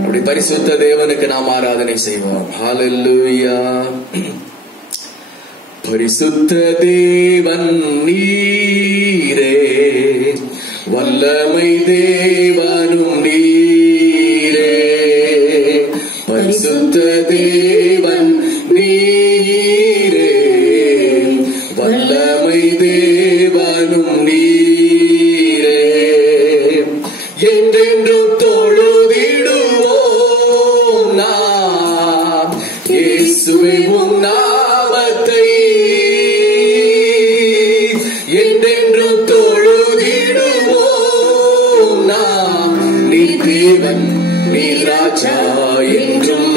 அப்படி பரிசுத்த தேவனுக்கு நாம் ஆராதனை செய்வோம். ஹல்லேலூயா. பரிசுத்த தேவன் நீரே, வல்லமை தேவனும் நீரே. பரிசுத்த தேவன் நீரே, வல்லமை தேவனும் நீரே. என்றென்றும் தொழுதிடுவோம் நாம் இயேசுவே உம் நாமத்தை. என்றென்றும் தொழுதிடுவோம் நாம். நீ தேவன், நீ ராஜா என்றும்.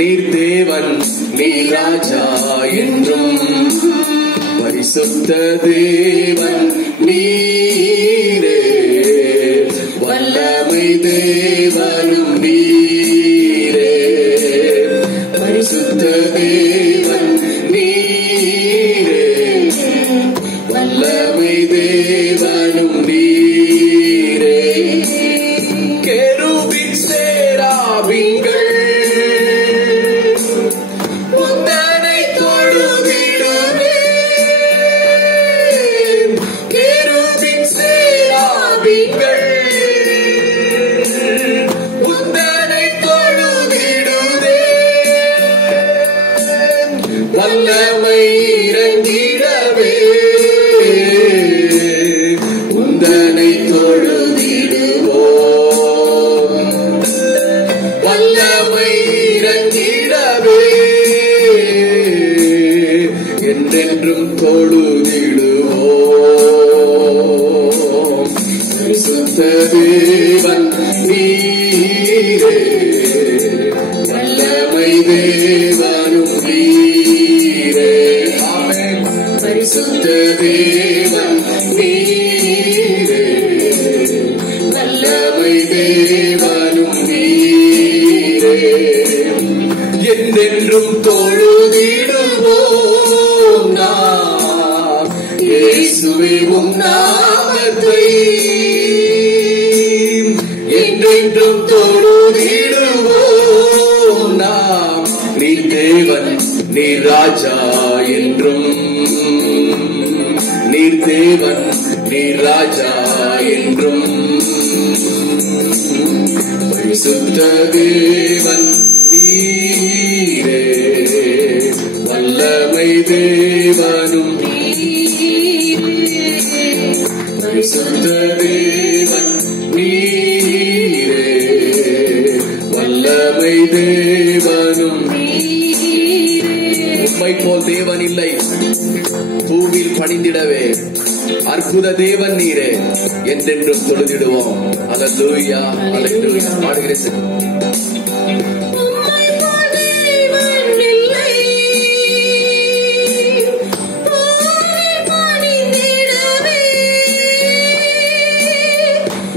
நீர் தேவன், நீ ராஜா என்றும். பரிசுத்த தேவன் நீரே, வல்லமை தேவனும் நீரே. பரிசுத்த தேவன் நீரே, வல்லமை தேவனும் நீரே. கெரூபின் சேராபீன்கள் உந்தனை தொழுதிடுவே. கெரூபின் சேராபீன்கள் உந்தனை தொழுதிடுவே. வல்லமை இறங்கிடவே உந்தனை தொழுதிடுவோம். வல்லமை இறங்கிடவே என்றென்றும் தொழுதிடுவோம். பரிசுத்த தேவன் நீரே, வல்லமை தேவனும் நீரே. ஆமென். பரிசுத்த தேவன் நீரே, வல்லமை தேவனும் நீரே. என்றென்றும் தொழுதிடுவோம் நாம் இயேசுவே உம் நாமத்தை. என்றென்றும் தொழுதிடுவோம் நாம். நீ தேவன், நீ ராஜா என்றும். நீர் தேவன், நீ ராஜா என்றும். பரிசுத்த தேவன் நீரே, வல்லமை தேவனும். பரிசுத்த தேவன் நீரே, வல்லமை தேவனும். உம்மை போல் தேவன் இல்லை பூவில் பணிந்திடவே. அற்புத தேவன் நீரே, என்றென்றும் தொழுதிடுவோம். அல்லேலூயா, அல்லேலூயா. பாடுகிறேன்.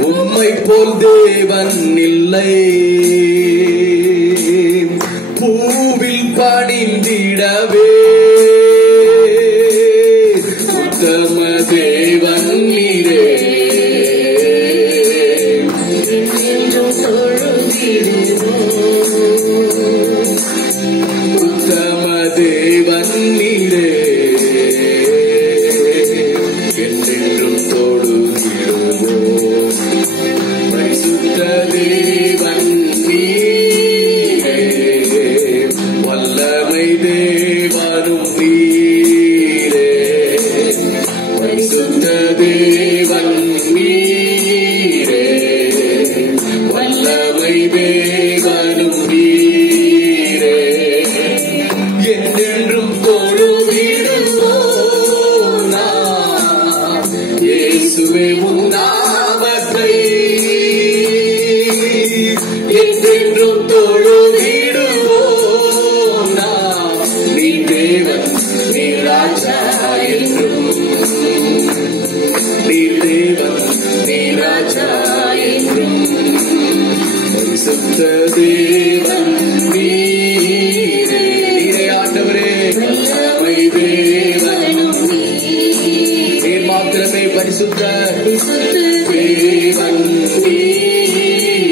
உம்மை போல் தேவன் இல்லை பூவில் பணிந்திடவே. உத்தம தேவன் நீரே, உத்தம தேவன் நீரே. என்றென்றும் தொழுதிடுவோம். பரிசுத்த தேவன் நீரே, வல்லமை தேவனும் நீரே. பரிசுத்த தேவன் நீரே, வல்லமை தேவனும் நீரே. என்றென்றும் தொழுதிடுவோம் நாம் இயேசுவே உம் நாமத்தை. என்றென்றும் தொழுதிடுவோம் நாம். நீ தேவன், நீ ராஜா என்றும். நீ தேவன், நீ ராஜா என்றும். பரிசுத்த தேவன் நீரே, நீரே ஆண்டவரே. வல்லமை தேவனும் நீர் மாத்திரமே பரிசுத்த தேவன் நீரே.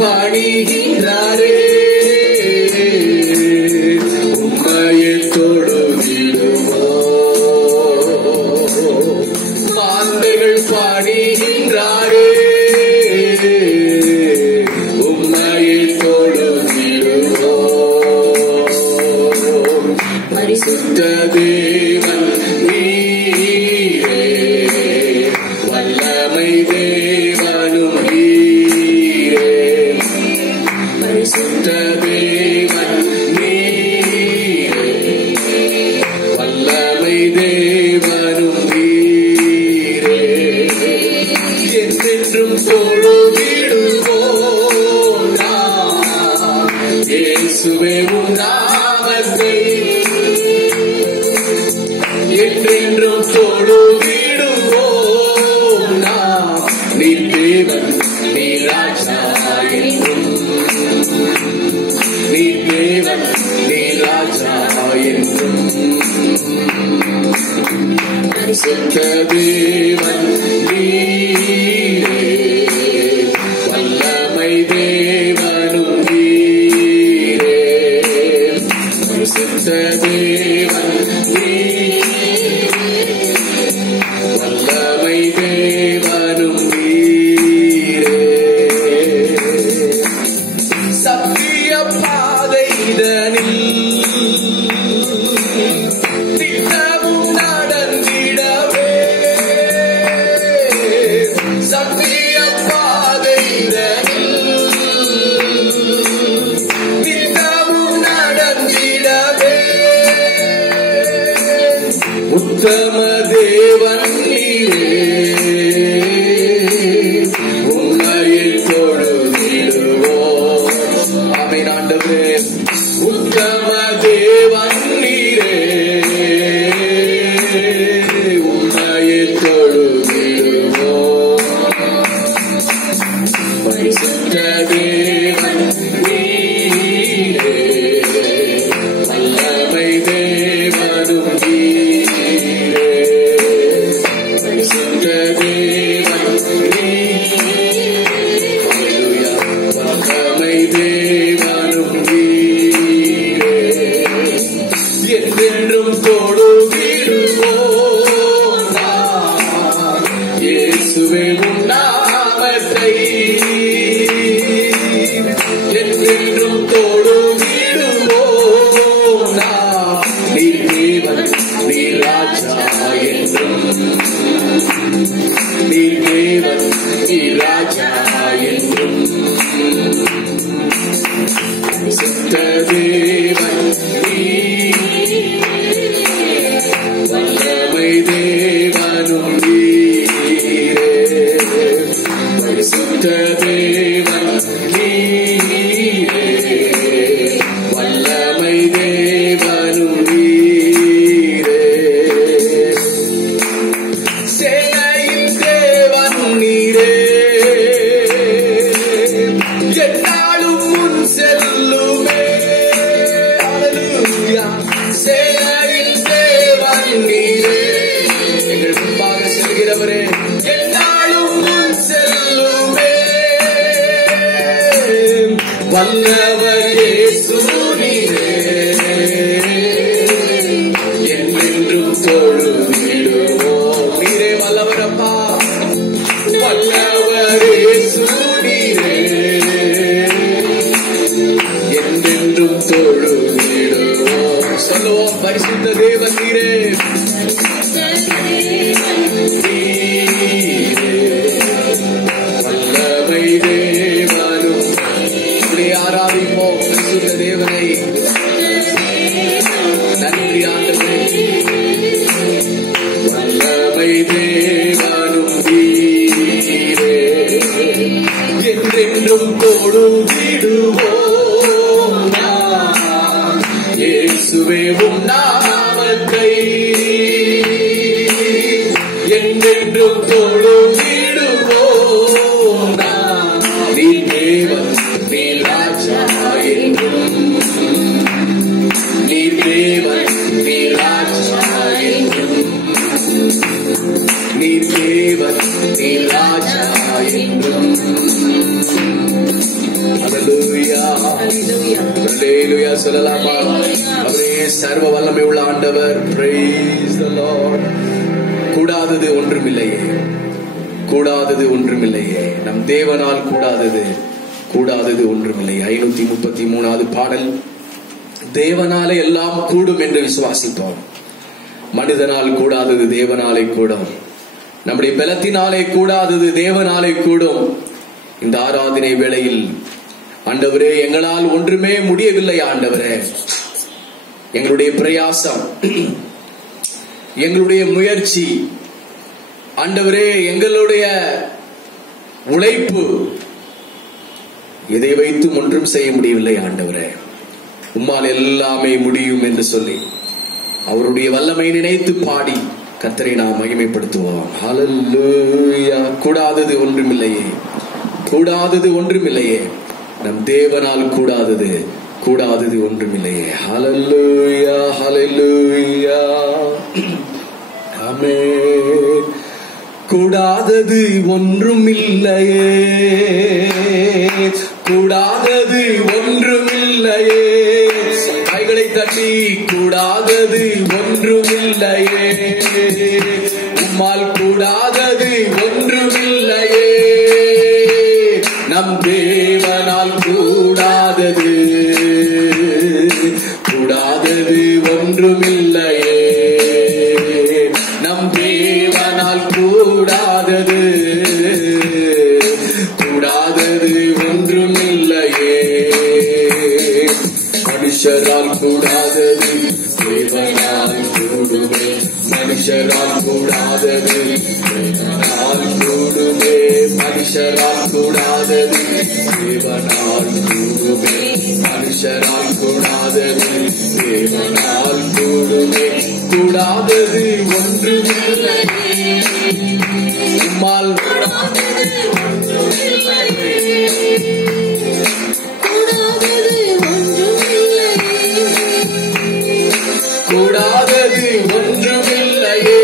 பணிகின்றாரே, உம்மையை தொழுதிடுவோம். மாந்தர்கள் பணிகின்றாரே, உம்மையை தொழுதிடுவோம். பரிசுத்த தேவன் நீரே, வல்லமை தேவனும் நீரே. பரிசுத்த தேவன் நீரே, வல்லமை தேவனும் நீரே. என்றென்றும் தொழுதிடுவோம் நாம் இயேசுவே உம் நாமத்தை. என்றென்றும் தொழுதிடுவோம் நாம். நீர் தேவன், நீர் ராஜா என்றும். நீர் தேவன், நீர் ராஜா என்றும். பரிசுத்த தேவன் நீரே, வல்லமை தேவனும் நீரே. பரிசுத்த தேவன் வல்லமை தேவனும் நீரே. சத்திய பாதைதனில் நித்தமும் நடந்திடவே. சத்திய பாதைதனில் நித்தமும் நடந்திடவே. உத்தம தேவன் நீரே, உம்மையை தொழுதிடுவோம். ஆமென் ஆண்டவரே. உத்தம தேவன் நீரே, உம்மையை தொழுதிடுவோம். பரிசுத்த தேவன் நீரே, வல்லமை தேவனும் நீரே. பரிசுத்த தேவன் ஹல்லேலூயா, வல்லமை தேவனும் நீரே. என்றென்றும் தொழுதிடுவோம் நாம் இயேசுவே உம் நாமத்தை. என்றென்றும் தொழுதிடுவோம் நாம். நீர் தேவன், நீர் ராஜா என்றும். நீர் தேவன், நீர் ராஜா என்றும். பரிசுத்த தேவன் நீரே, வல்லமை தேவனும் நீரே. பரிசுத்த தேவன் நீரே, வல்லமை தேவனும் நீரே. சேனையின் தேவன் நீரே, என்னாலும் முன் செல்லுமே. ஹல்லேலூயா. சேனையின் தேவன் நீரே, எங்கள் முன்பாக செல்கிறவரே, என்னாலும் முன் செல்லுமே. வல்லவர் இயேசு நீரே, என்றென்றும் தொழுதிடுவோம். நீரே வல்லவரப்பா. வல்லவர் இயேசு நீரே, என்றென்றும் தொழுதிடுவோம். சொல்லுவோம். பரிசுத்த தேவன் நீரே, வல்லமை தேவனும். ஆராதிப்போம் பரிசுத்த தேவனை. நன்றி ஆண்டவரே. வல்லமை தேவனும் நீரே, என்றென்றும் தொழுதிடுவோம் நாம் இயேசுவே உம் நாமத்தை. என்றென்றும் தொழுதிடுவோம் நாம். நீர் தேவன், நீர் ராஜா என்றும். நீர் தேவன், நீர் ராஜா என்றும். நீர் தேவன், நீர் ராஜா என்றும். அல்லேலூயா சொல்லலாமா? அவரே சர்வ வல்லமை உள்ள ஆண்டவர். Praise the Lord. கூடாதது ஒன்றுமில்லையே, கூடாதது ஒன்றுமில்லையே, நம் தேவனால் கூடாதது ஒன்றுமில்லையே. 533வது பாடல். தேவனாலே எல்லாம் கூடும் என்று விசுவாசித்தோம். மனிதனால் கூடாதது தேவனாலே கூடும். நம்முடைய பலத்தினாலே கூடாதது தேவனாலே கூடும். இந்த ஆராதனை வேளையில் ஆண்டவரே, எங்களால் ஒன்றுமே முடியவில்லை ஆண்டவரே. எங்களுடைய பிரயாசம், எங்களுடைய முயற்சி ஆண்டவரே, எங்களுடைய உழைப்பு, இதை வைத்து ஒன்றும் செய்ய முடியவில்லை ஆண்டவரே. உம்மால் எல்லாமே முடியும் என்று சொல்லி அவருடைய வல்லமை நினைத்து பாடி கர்த்தரை நாம் மகிமைப்படுத்துவோம். ஹல்லேலூயா. கூடாதது ஒன்றுமில்லையே, கூடாதது ஒன்றுமில்லையே, நம் தேவனால் கூடாதது ஒன்றுமில்லையே. ஹல்லேலூயா, ஹல்லேலூயா, ஆமென். கூடாதது ஒன்றுமில்லையே, கூடாதது ஒன்றுமில்லையே. கைகளை தட்டி கூடாதது ஒன்றுமில்லையே, உம்மால் கூடாதது ஒன்றுமில்லையே, நம் தேவனால் கூடாதது ஒன்றுமில்லையே, நம் தேவனால் கூடாதது ஒன்றுமில்லையே. மனுஷரால் கூடாதது தேவனால் கூடுமே, மனுஷரால் கூடாதது தேவனால் கூடுமே, மனுஷரால் கூடாதது தேவனால் கூடுமே, மனுஷரால் கூடாதது தேவனால் கூடுமே. கூடாதது ஒன்றுமில்லையே, உம்மால் கூடாதது ஒன்றுமில்லையே,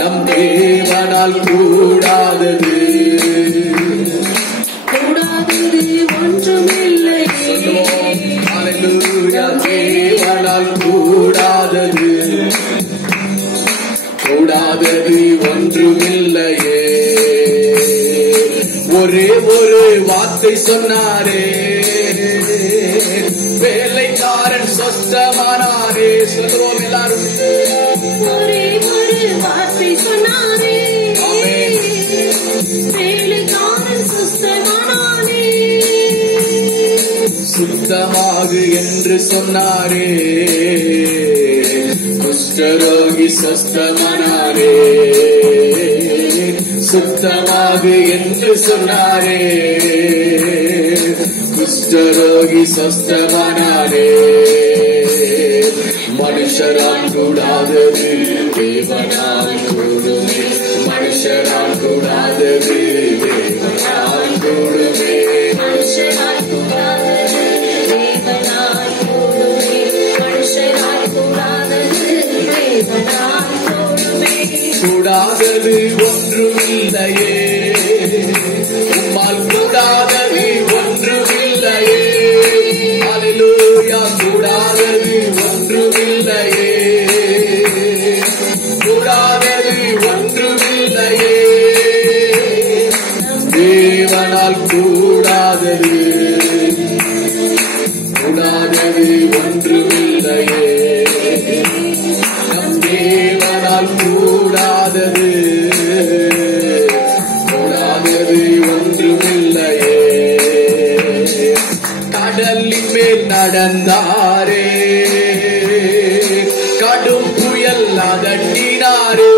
நம் தேவனால் கூடாதது ஒன்றுமில்லையே. ஹல்லேலூயா. தேவனால் கூடாதது ஒன்றுமில்லையே. ஒரே ஒரு வார்த்தை சொன்னாரே, வேலைக்காரன் சொஸ்தமானாரே. சொல்லுவோம் எல்லாரும். ஒரே ஒரு வார்த்தை சொன்னாரே, வேலைக்காரன் சொஸ்தமானாரே. சுத்தமாகு என்று சொன்னாரே, குஷ்டரோகி சொஸ்தமானாரே. சுத்தமாகு என்று சொன்னாரே, குஷ்டரோகி சொஸ்தமானாரே. மனுஷரால் கூடாதது தேவனால் கூடுமே, மனுஷரால் கூடாதது தேவனால் கூடுமே, மனுஷரால் கூடாதது தேவனால் கூடுமே, மனுஷரால் கூடாதது தேவனால் கூடுமே. கூடாதது ஒன்றுமில்லையே, உம்மால் கூடாதது ஒன்றுமில்லையே. ஹல்லேலூயா. கூடாதது ஒன்றுமில்லையே, கூடாதது ஒன்றுமில்லையே, தேவனால் கூடாதது ஒன்றுமில்லையே, நம் தேவனால் கூடாதது ஒன்றுமில்லையே. கடலின் மேல் நடந்தாரே, கடும் புயல் அதட்டினாரே.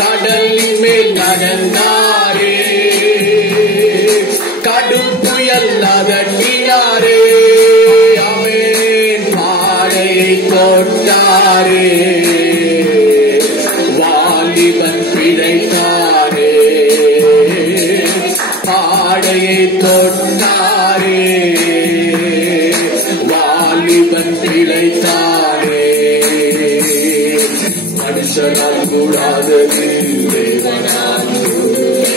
கடலின் மேல் நடந்தாரே, கடும் புயல் அதட்டினாரே. ஆமென். பாடையை தொட்டாரே, வாலிபன் பிழைத்தாரே. பாடையை தொட்டாரே, வாலிபன் பிழைத்தாரே. மனுஷரால் கூடாதது தேவனால் கூடுமே,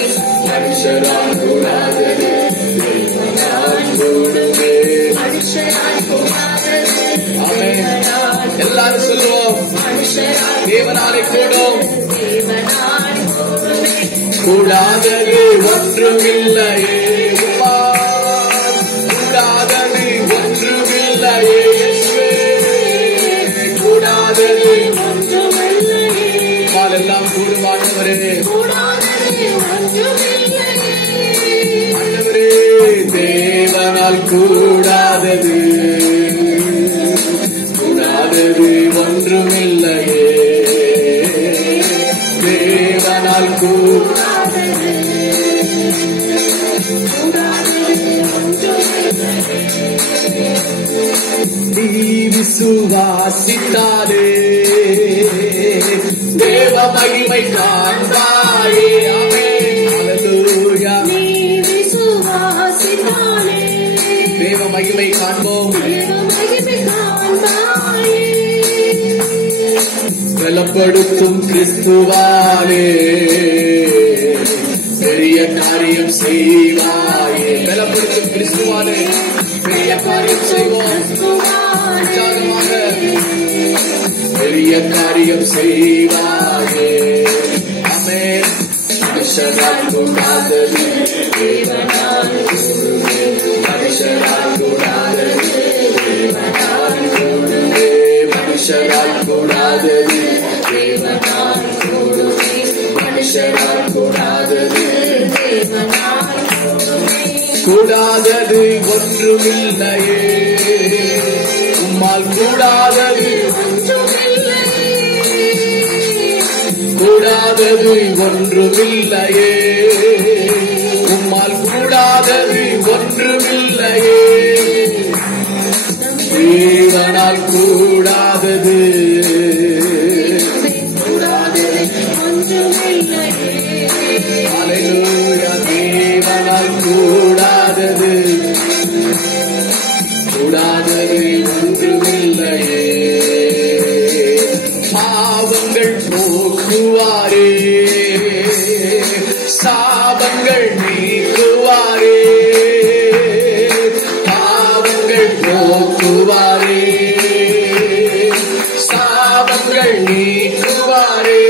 மனுஷரால் கூடாதது தேவனால் கூடாதது கூடாதது ஒன்றுமில்லையே. தேவனால் கூடாதது நீ விசுவாசித்தாலே தேவ மகிமை காண்பாயே. தேவ மகிமை காண்போம். பலப்படுத்தும் கிறிஸ்துவாலே பெரிய காரியம் செய்வாயே. பலப்படுத்தும் கிறிஸ்துவாலே பெரிய காரியம் செய்வோம். பெரிய காரியம் செய்வாயே. ஆமென். மனுஷரால் கூடாதது தேவனால் கூடுமே. மனுஷரால் கூடாதது தேவனால் கூடுமே. மனுஷரால் கூடாதது தேவனால் கூடுமே. மனுஷரால் கூடாதது தேவனால் கூடுமே. கூடாதது ஒன்றுமில்லையே. உம்மால் கூடாதது கூடாதது ஒன்றுமில்லையே. உம்மால் கூடாதது ஒன்றுமில்லையே. தேவனால் கூடாதது ஹல்லேலூயா. தேவனால் கூடாதது கூடாதது ஒன்றுமில்லையே. பாவங்கள் போக்குவாரே சாபங்கள் நீக்குவாரே. பாவங்கள் போக்குவாரே சாபங்கள் நீக்குவாரே.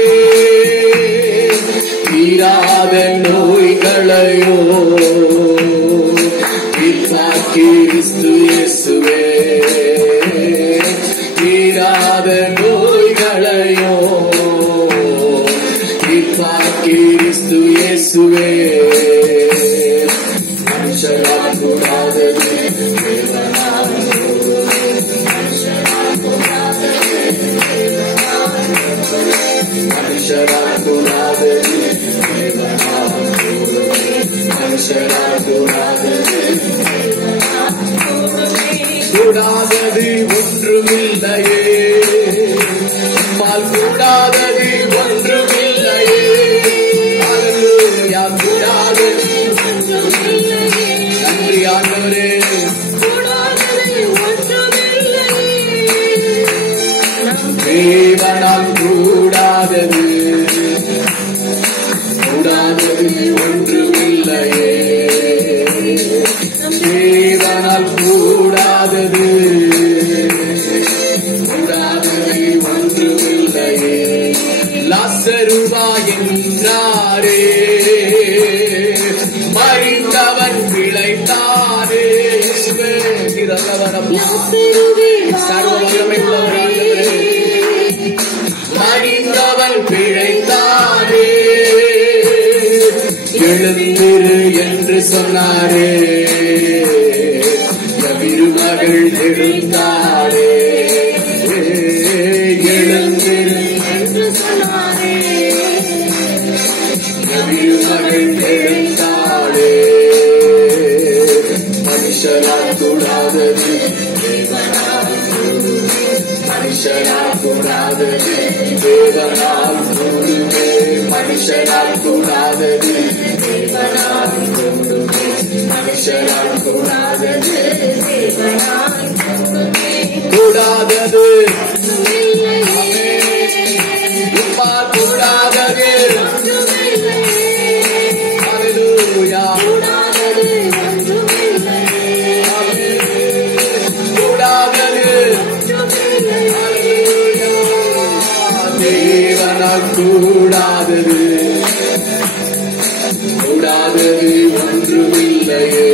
தீராத நோய்களையோ கிறிஸ்து இயேசுவே. தீராத நோய்களையோ கிறிஸ்து இயேசுவே. மனுஷரால் கூடாதது தேவனால் கூடுமே. மனுஷரால் கூடாதது தேவனால் கூடுமே. மனுஷரால் கூடாதது தேவனால் கூடுமே. மனுஷரால் கூடாதது தேவனால் கூடுமே. கூடாதது ஒன்றுமில்லையே. உம்மால் கூடாதது ஒன்றுமில்லையே. ஹல்லேலூயா. கூடாதது ஒன்றுமில்லையே. நன்றி ஆண்டவரே. கூடாதது ஒன்றுமில்லையே. தேவனால் கூடாதது கூடாதது ஒன்றுமில்லையே. தேவனால் கூடாதது கூடாதது ஒன்றுமில்லையே. லாசருவா என்றாரே மரித்தவன் பிழைத்தாரே. சர்வ வல்லமை உள்ளவரே மரித்தவன் பிழைத்தாரே. எழுந்திரு என்று சொன்னாரே. திருமகள் எழுந்தாரே. எழுந்திரு என்று சொன்னாரே. திருமகள் எழுந்தாரே. மனுஷரால் கூடாதது தேவனால் கூடுமே. மனுஷரால் கூடாதது தேவனால் கூடுமே. மனுஷரால் கூடாதது தேவனால் கூடுமே. மனுஷரால் கூடாதது தேவனால் கூடுமே. கூடாதது உம்மால் கூடாதது. ஹல்லேலூயா. கூடாதது தேவனால் கூடாதது கூடாதது ஒன்றுமில்லையே.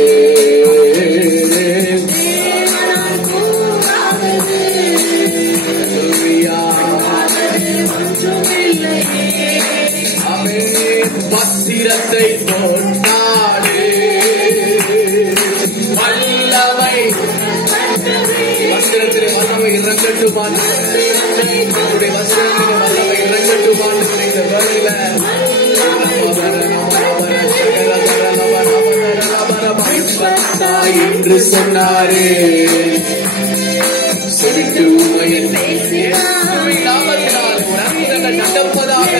என்று சொன்னாரே. செவிட்டு உம்மையை நாமத்தினால் ஒரு அற்புதங்கள் நடப்பதாக.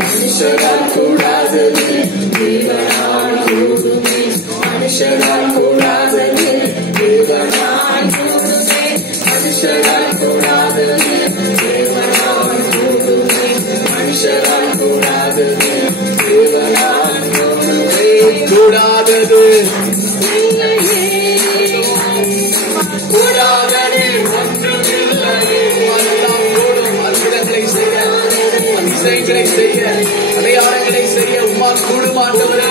மனுஷரால் கூடாதது தேவனால் கூடுமே. மனுஷரால் கூடாதது தேவனால் கூடுமே. மனுஷரால் கூடாதது தேவனால் கூடுமே. மனுஷரால் கூடாதது தேவனால் கூடுமே. கூடாதது கூடாதது ஒன்றுமில்லையே. எல்லாம் கூடும். அற்புதங்களை செய்ய, அதிசயங்களை செய்ய, அடையாளங்களை செய்ய உம்மால் கூடும் ஆண்டவரே.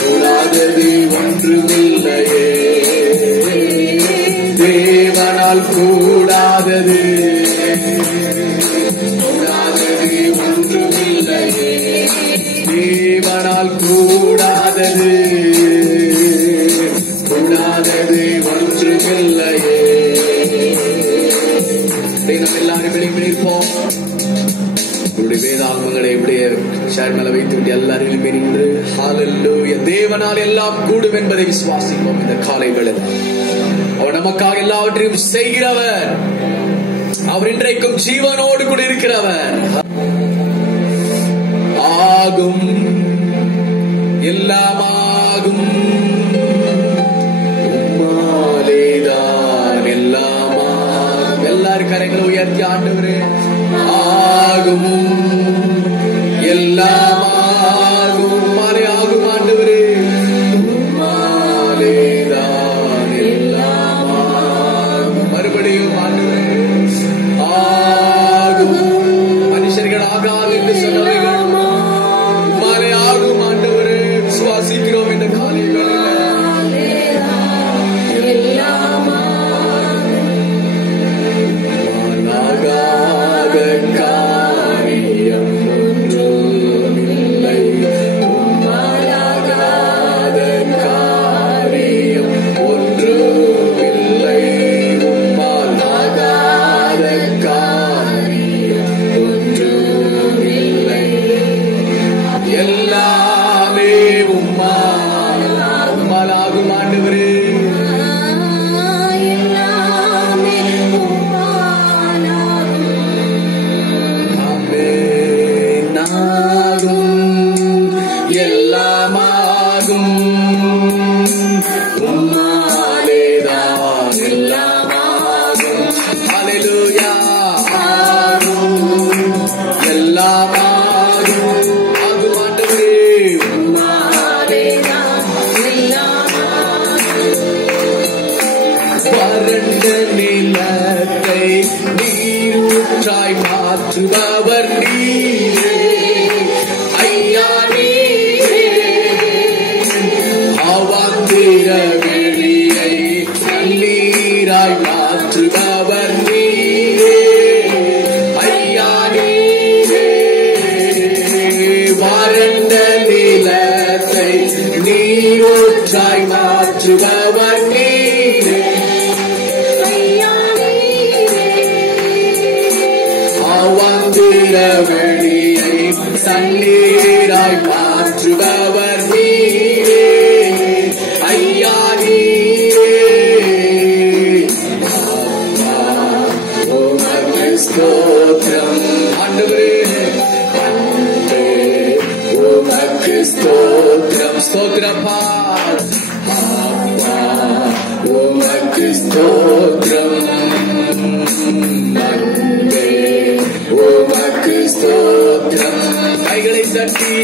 கூடாதது ஒன்றுமில்லையே. தேவனால் கூடாதது கூடாதது ஒன்றுமில்லையே. தேவனால் கூடாதது கூடாதது ஒன்றுமில்லையே. நம்ம எல்லாரும் வெளிப்போம். உங்களுடைய வேதாகமங்களை இப்படியே ஷேர் மேல வைத்து விட்டு எல்லாரும் எழுப்பி நின்று ஹல்லேலூயா. தேவனால் எல்லாம் கூடும் என்பதை விசுவாசிப்போம். இந்த காலை வேளையில் அவர் நமக்காக எல்லாவற்றையும் செய்கிறவர். அவர் இன்றைக்கும் ஜீவனோடு கூட இருக்கிறவர். ஆகும் எல்லாமாகும் உம்மாலேதான் எல்லாமாகும். எல்லாரும் கரங்களை உயர்த்தி ஆண்டவரே ஆகும் எல்லாமாகும் உம்மாலே ஆகும் ஆண்டவரே. உம்மாலேதான் எல்லாமாகும். மறுபடியும் ஆண்டவரே ஆகும். மனுஷர்கள் ஆகாது என்று சொன்னவைகள் உம்மாலே ஆகும் ஆண்டவரே. விசுவாசிக்கிறோம் இந்த காலை வேளையில். மாற்றுபவர் நீரே ஐயா நீரே. அவாந்திர வெளியை நீராய் மாற்றுபவர் நீரே ஐயா நீரே. வறண்ட நிலத்தை நீரூற்றாய் மாற்றுபவர் நீரே வெளியை தண்ணீராய் மாற்றுபவர் நீரே ஐயா நீரே. உமக்கு ஸ்தோத்திரம் ஆண்டவரே. உமக்கு ஸ்தோத்திரம் ஸ்தோத்திரப்பா. உமக்கு ஸ்தோத்திரம் உமக்கு ஸ்தோத்திரம். கைகளை தட்டி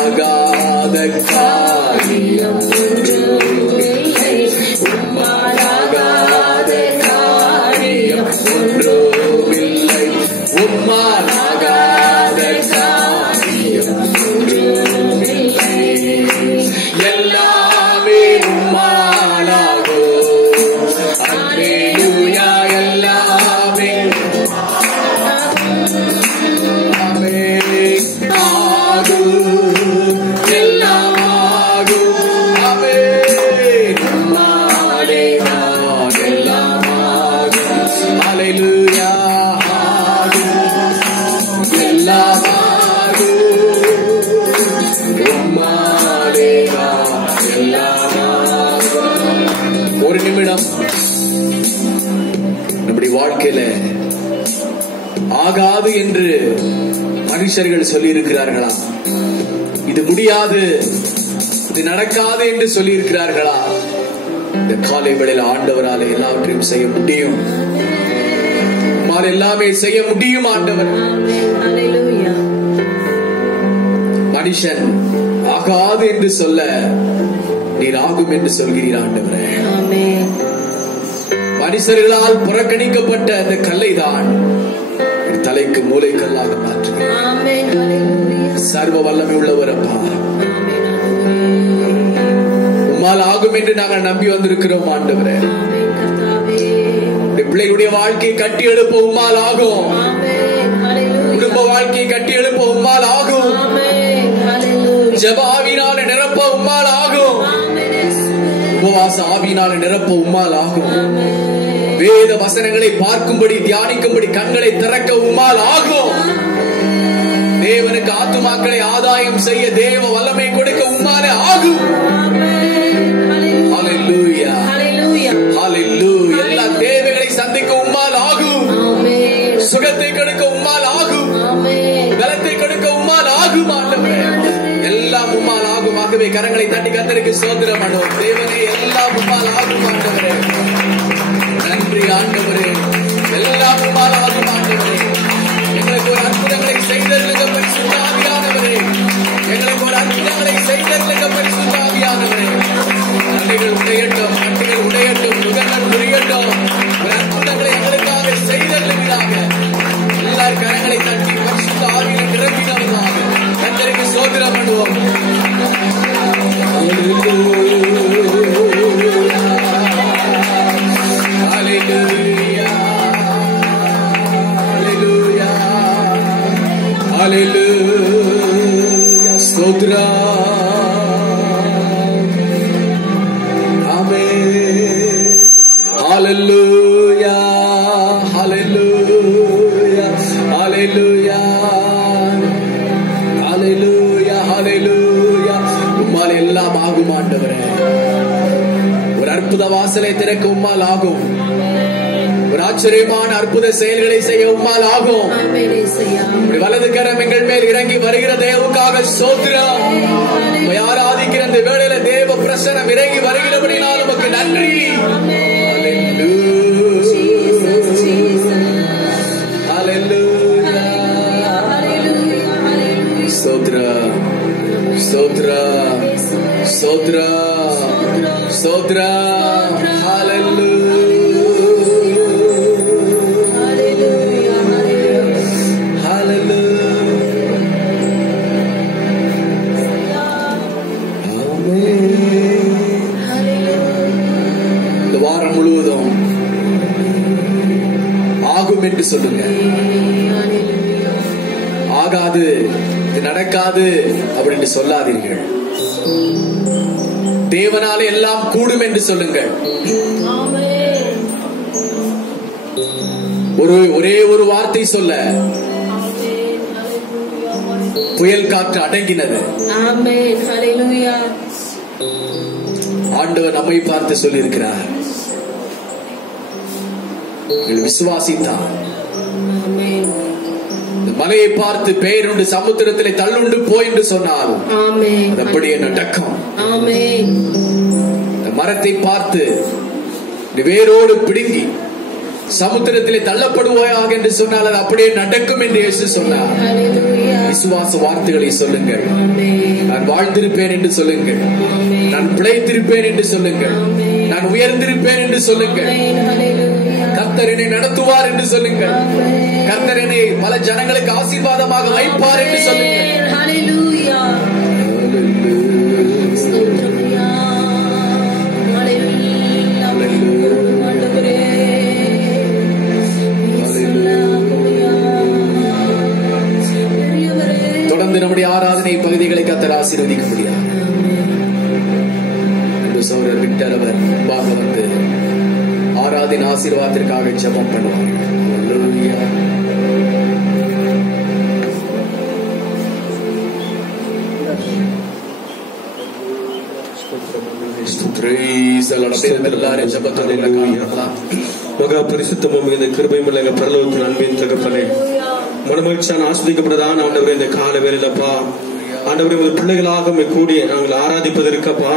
ஆகாத காரியம் ஒன்றுமில்லை. உம்மாலாகாத காரியம் ஒன்றுமில்லை. உம்மாலாகாத காரியம் ஒன்றுமில்லை. எல்லாமே உம்மாலாகும். அல்லேலூயா. எல்லாமே ஆகும். எல்லாம் ஆகும். ஆகாது என்று மனுஷர்கள் சொல்லி இருக்கிறார்களா? இது முடியாது, இது நடக்காது என்று சொல்லி இருக்கிறார்களா? இந்த காலை வேளையில் ஆண்டவரால் எல்லாவற்றையும் செய்ய முடியும். எல்லாமே செய்ய முடியும் ஆண்டவர். மனுஷன் ஆகாது என்று சொல்ல நீர் ஆகும் என்று சொல்கிறீர் ஆண்டவரே. மனுஷர்களால் புறக்கணிக்கப்பட்ட அந்த கல்லை தான் தலைக்கு மூளைக்கல்லாக மாற்றுகிறார். சர்வ வல்லமை உள்ளவர் அப்பா, உம்மால் ஆகும் என்று நாங்கள் நம்பி வந்திருக்கிறோம் ஆண்டவரே. பிள்ளைகளுடைய வாழ்க்கையை கட்டி எழுப்ப உம்மால் ஆகும். குடும்ப வாழ்க்கையை கட்டி எழுப்ப உம்மால் ஆகும். ஜெப ஆவியினால நிரப்ப உம்மால் ஆகும். உபவாச ஆவியினால நிரப்ப உம்மால் ஆகும். வேத வசனங்களை பார்க்கும்படி தியானிக்கும்படி கண்களை திறக்க உம்மால் ஆகும். தேவனுக்கு ஆத்துமாக்களை ஆதாயம் செய்ய தேவ வல்லமை கொடுக்க உம்மாலே ஆகும். ஹல்லேலூயா, ஹல்லேலூயா. எல்லா தேவைகளை சந்திக்க உம்மால் ஆகும். சுகத்தை கொடுக்க உம்மால் ஆகும். பலத்தை கொடுக்க உம்மால் ஆகும் ஆண்டவரே. எல்லாம் உம்மால் ஆகும். ஆகவே கரங்களை தட்டி கர்த்தருக்கு ஸ்தோத்திரம் பண்ணுவோம். தேவனே, எல்லாம் உம்மால் ஆகும் ஆண்டவரே. நன்றி ஆண்டவரே. எல்லாம் உம்மால் ஆகும் ஆண்டவரே. எங்களுக்கு ஒரு அற்புதங்களை செய்தருளுங்க பரிசுத்த ஆவியானவரே. எங்களுக்கு ஒரு அற்புதங்களை செய்தருளுங்க பரிசுத்த ஆவியானவரே. நன்றிகள் உடையட்டும், நன்றிகள் உடையட்டும், முகங்கள் புரியட்டும். ஒரு அற்புதங்களை எங்களுக்காக செய்தருளுகிறாக. எல்லார் கரங்களை தட்டி பரிசுத்த ஆவியில் நிரப்பினவர்களாக கர்த்தருக்கு ஸ்தோத்திரம் பண்ணுவோம். ஹல்லேலூயா, ஹல்லேலூயா, ஹல்லேலூயா. ஸ்தோத்திரம். Hallelujah, hallelujah, hallelujah, hallelujah, hallelujah. உம்மால் எல்லாம் ஆகும் ஆண்டவரே. ஒரு அற்புத வாசலை திறக்க உம்மால் ஆகும். ஒரு ஆச்சரியமான அற்புத செயல்களை செய்ய உம்மால் ஆகும். வலது கரம் எங்கள் மேல் இறங்கி வருகிற தேவனுக்காக ஸ்தோத்திரம். ஆராதிக்கிற இந்த வேளையில தேவ பிரசன்னம் இறங்கி வருகிறபடினால் உமக்கு நன்றி. Sodra, Sodra, hallelujah, hallelujah, hallelujah, amen. இந்த வாரம் முழுவதும் ஆகும் என்று சொல்லுங்க. ஆகாது, இது நடக்காது அப்படின்னு சொல்லாதீர்கள். தேவனாலே எல்லாம் கூடும் என்று சொல்லுங்கள். ஒரே ஒரு வார்த்தை சொல்ல புயல் காற்று அடங்கினது. ஆண்டவர் நம்மை பார்த்து சொல்லி இருக்கிறார், விசுவாசித்தார். மலையை பார்த்து பெயருண்டு சமுத்திரத்திலே தள்ளுண்டு போய் என்று சொன்னார். அப்படியே நடக்கும். மரத்தை பார்த்து வேரோடு பிடுங்கி சமுத்திரத்திலே தள்ளப்படுவாயாக என்று சொன்னால் அது அப்படியே நடக்கும் என்று இயேசு சொன்னார். விசுவாச வார்த்தைகளை சொல்லுங்கள். நான் வாழ்ந்திருப்பேன் என்று சொல்லுங்கள். நான் பிழைத்திருப்பேன் என்று சொல்லுங்கள். நான் உயர்ந்திருப்பேன் என்று சொல்லுங்கள். கர்த்தர் என்னை நடத்துவார் என்று சொல்லுங்கள். கர்த்தர் என்னை பல ஜனங்களுக்கு ஆசீர்வாதமாக வைப்பார் என்று சொல்லுங்கள். தொடர்ந்து நம்முடைய ஆராதனை பகுதிகளை கர்த்தர் ஆசீர்வதிக்க முடியாது. சகோதரர் விக்டர் அவர் முன்பாக வந்து ஆராதனை ஆசீர்வாதத்திற்காக ஜெபம் பண்ணுவார். மகா பரிசுத்தமும் இந்த கிருபையும் பரலோகத்தின் அன்பின் தகப்பனே, மனமகிழ்ச்சியான ஆஸ்வதிக்கப்பட்டதான் ஆண்டவரே இந்த கால வேலையிலப்பா ஆண்டவரே உங்கள் பிள்ளைகளாக கூடிய நாங்கள் ஆராதிப்பதற்கப்பா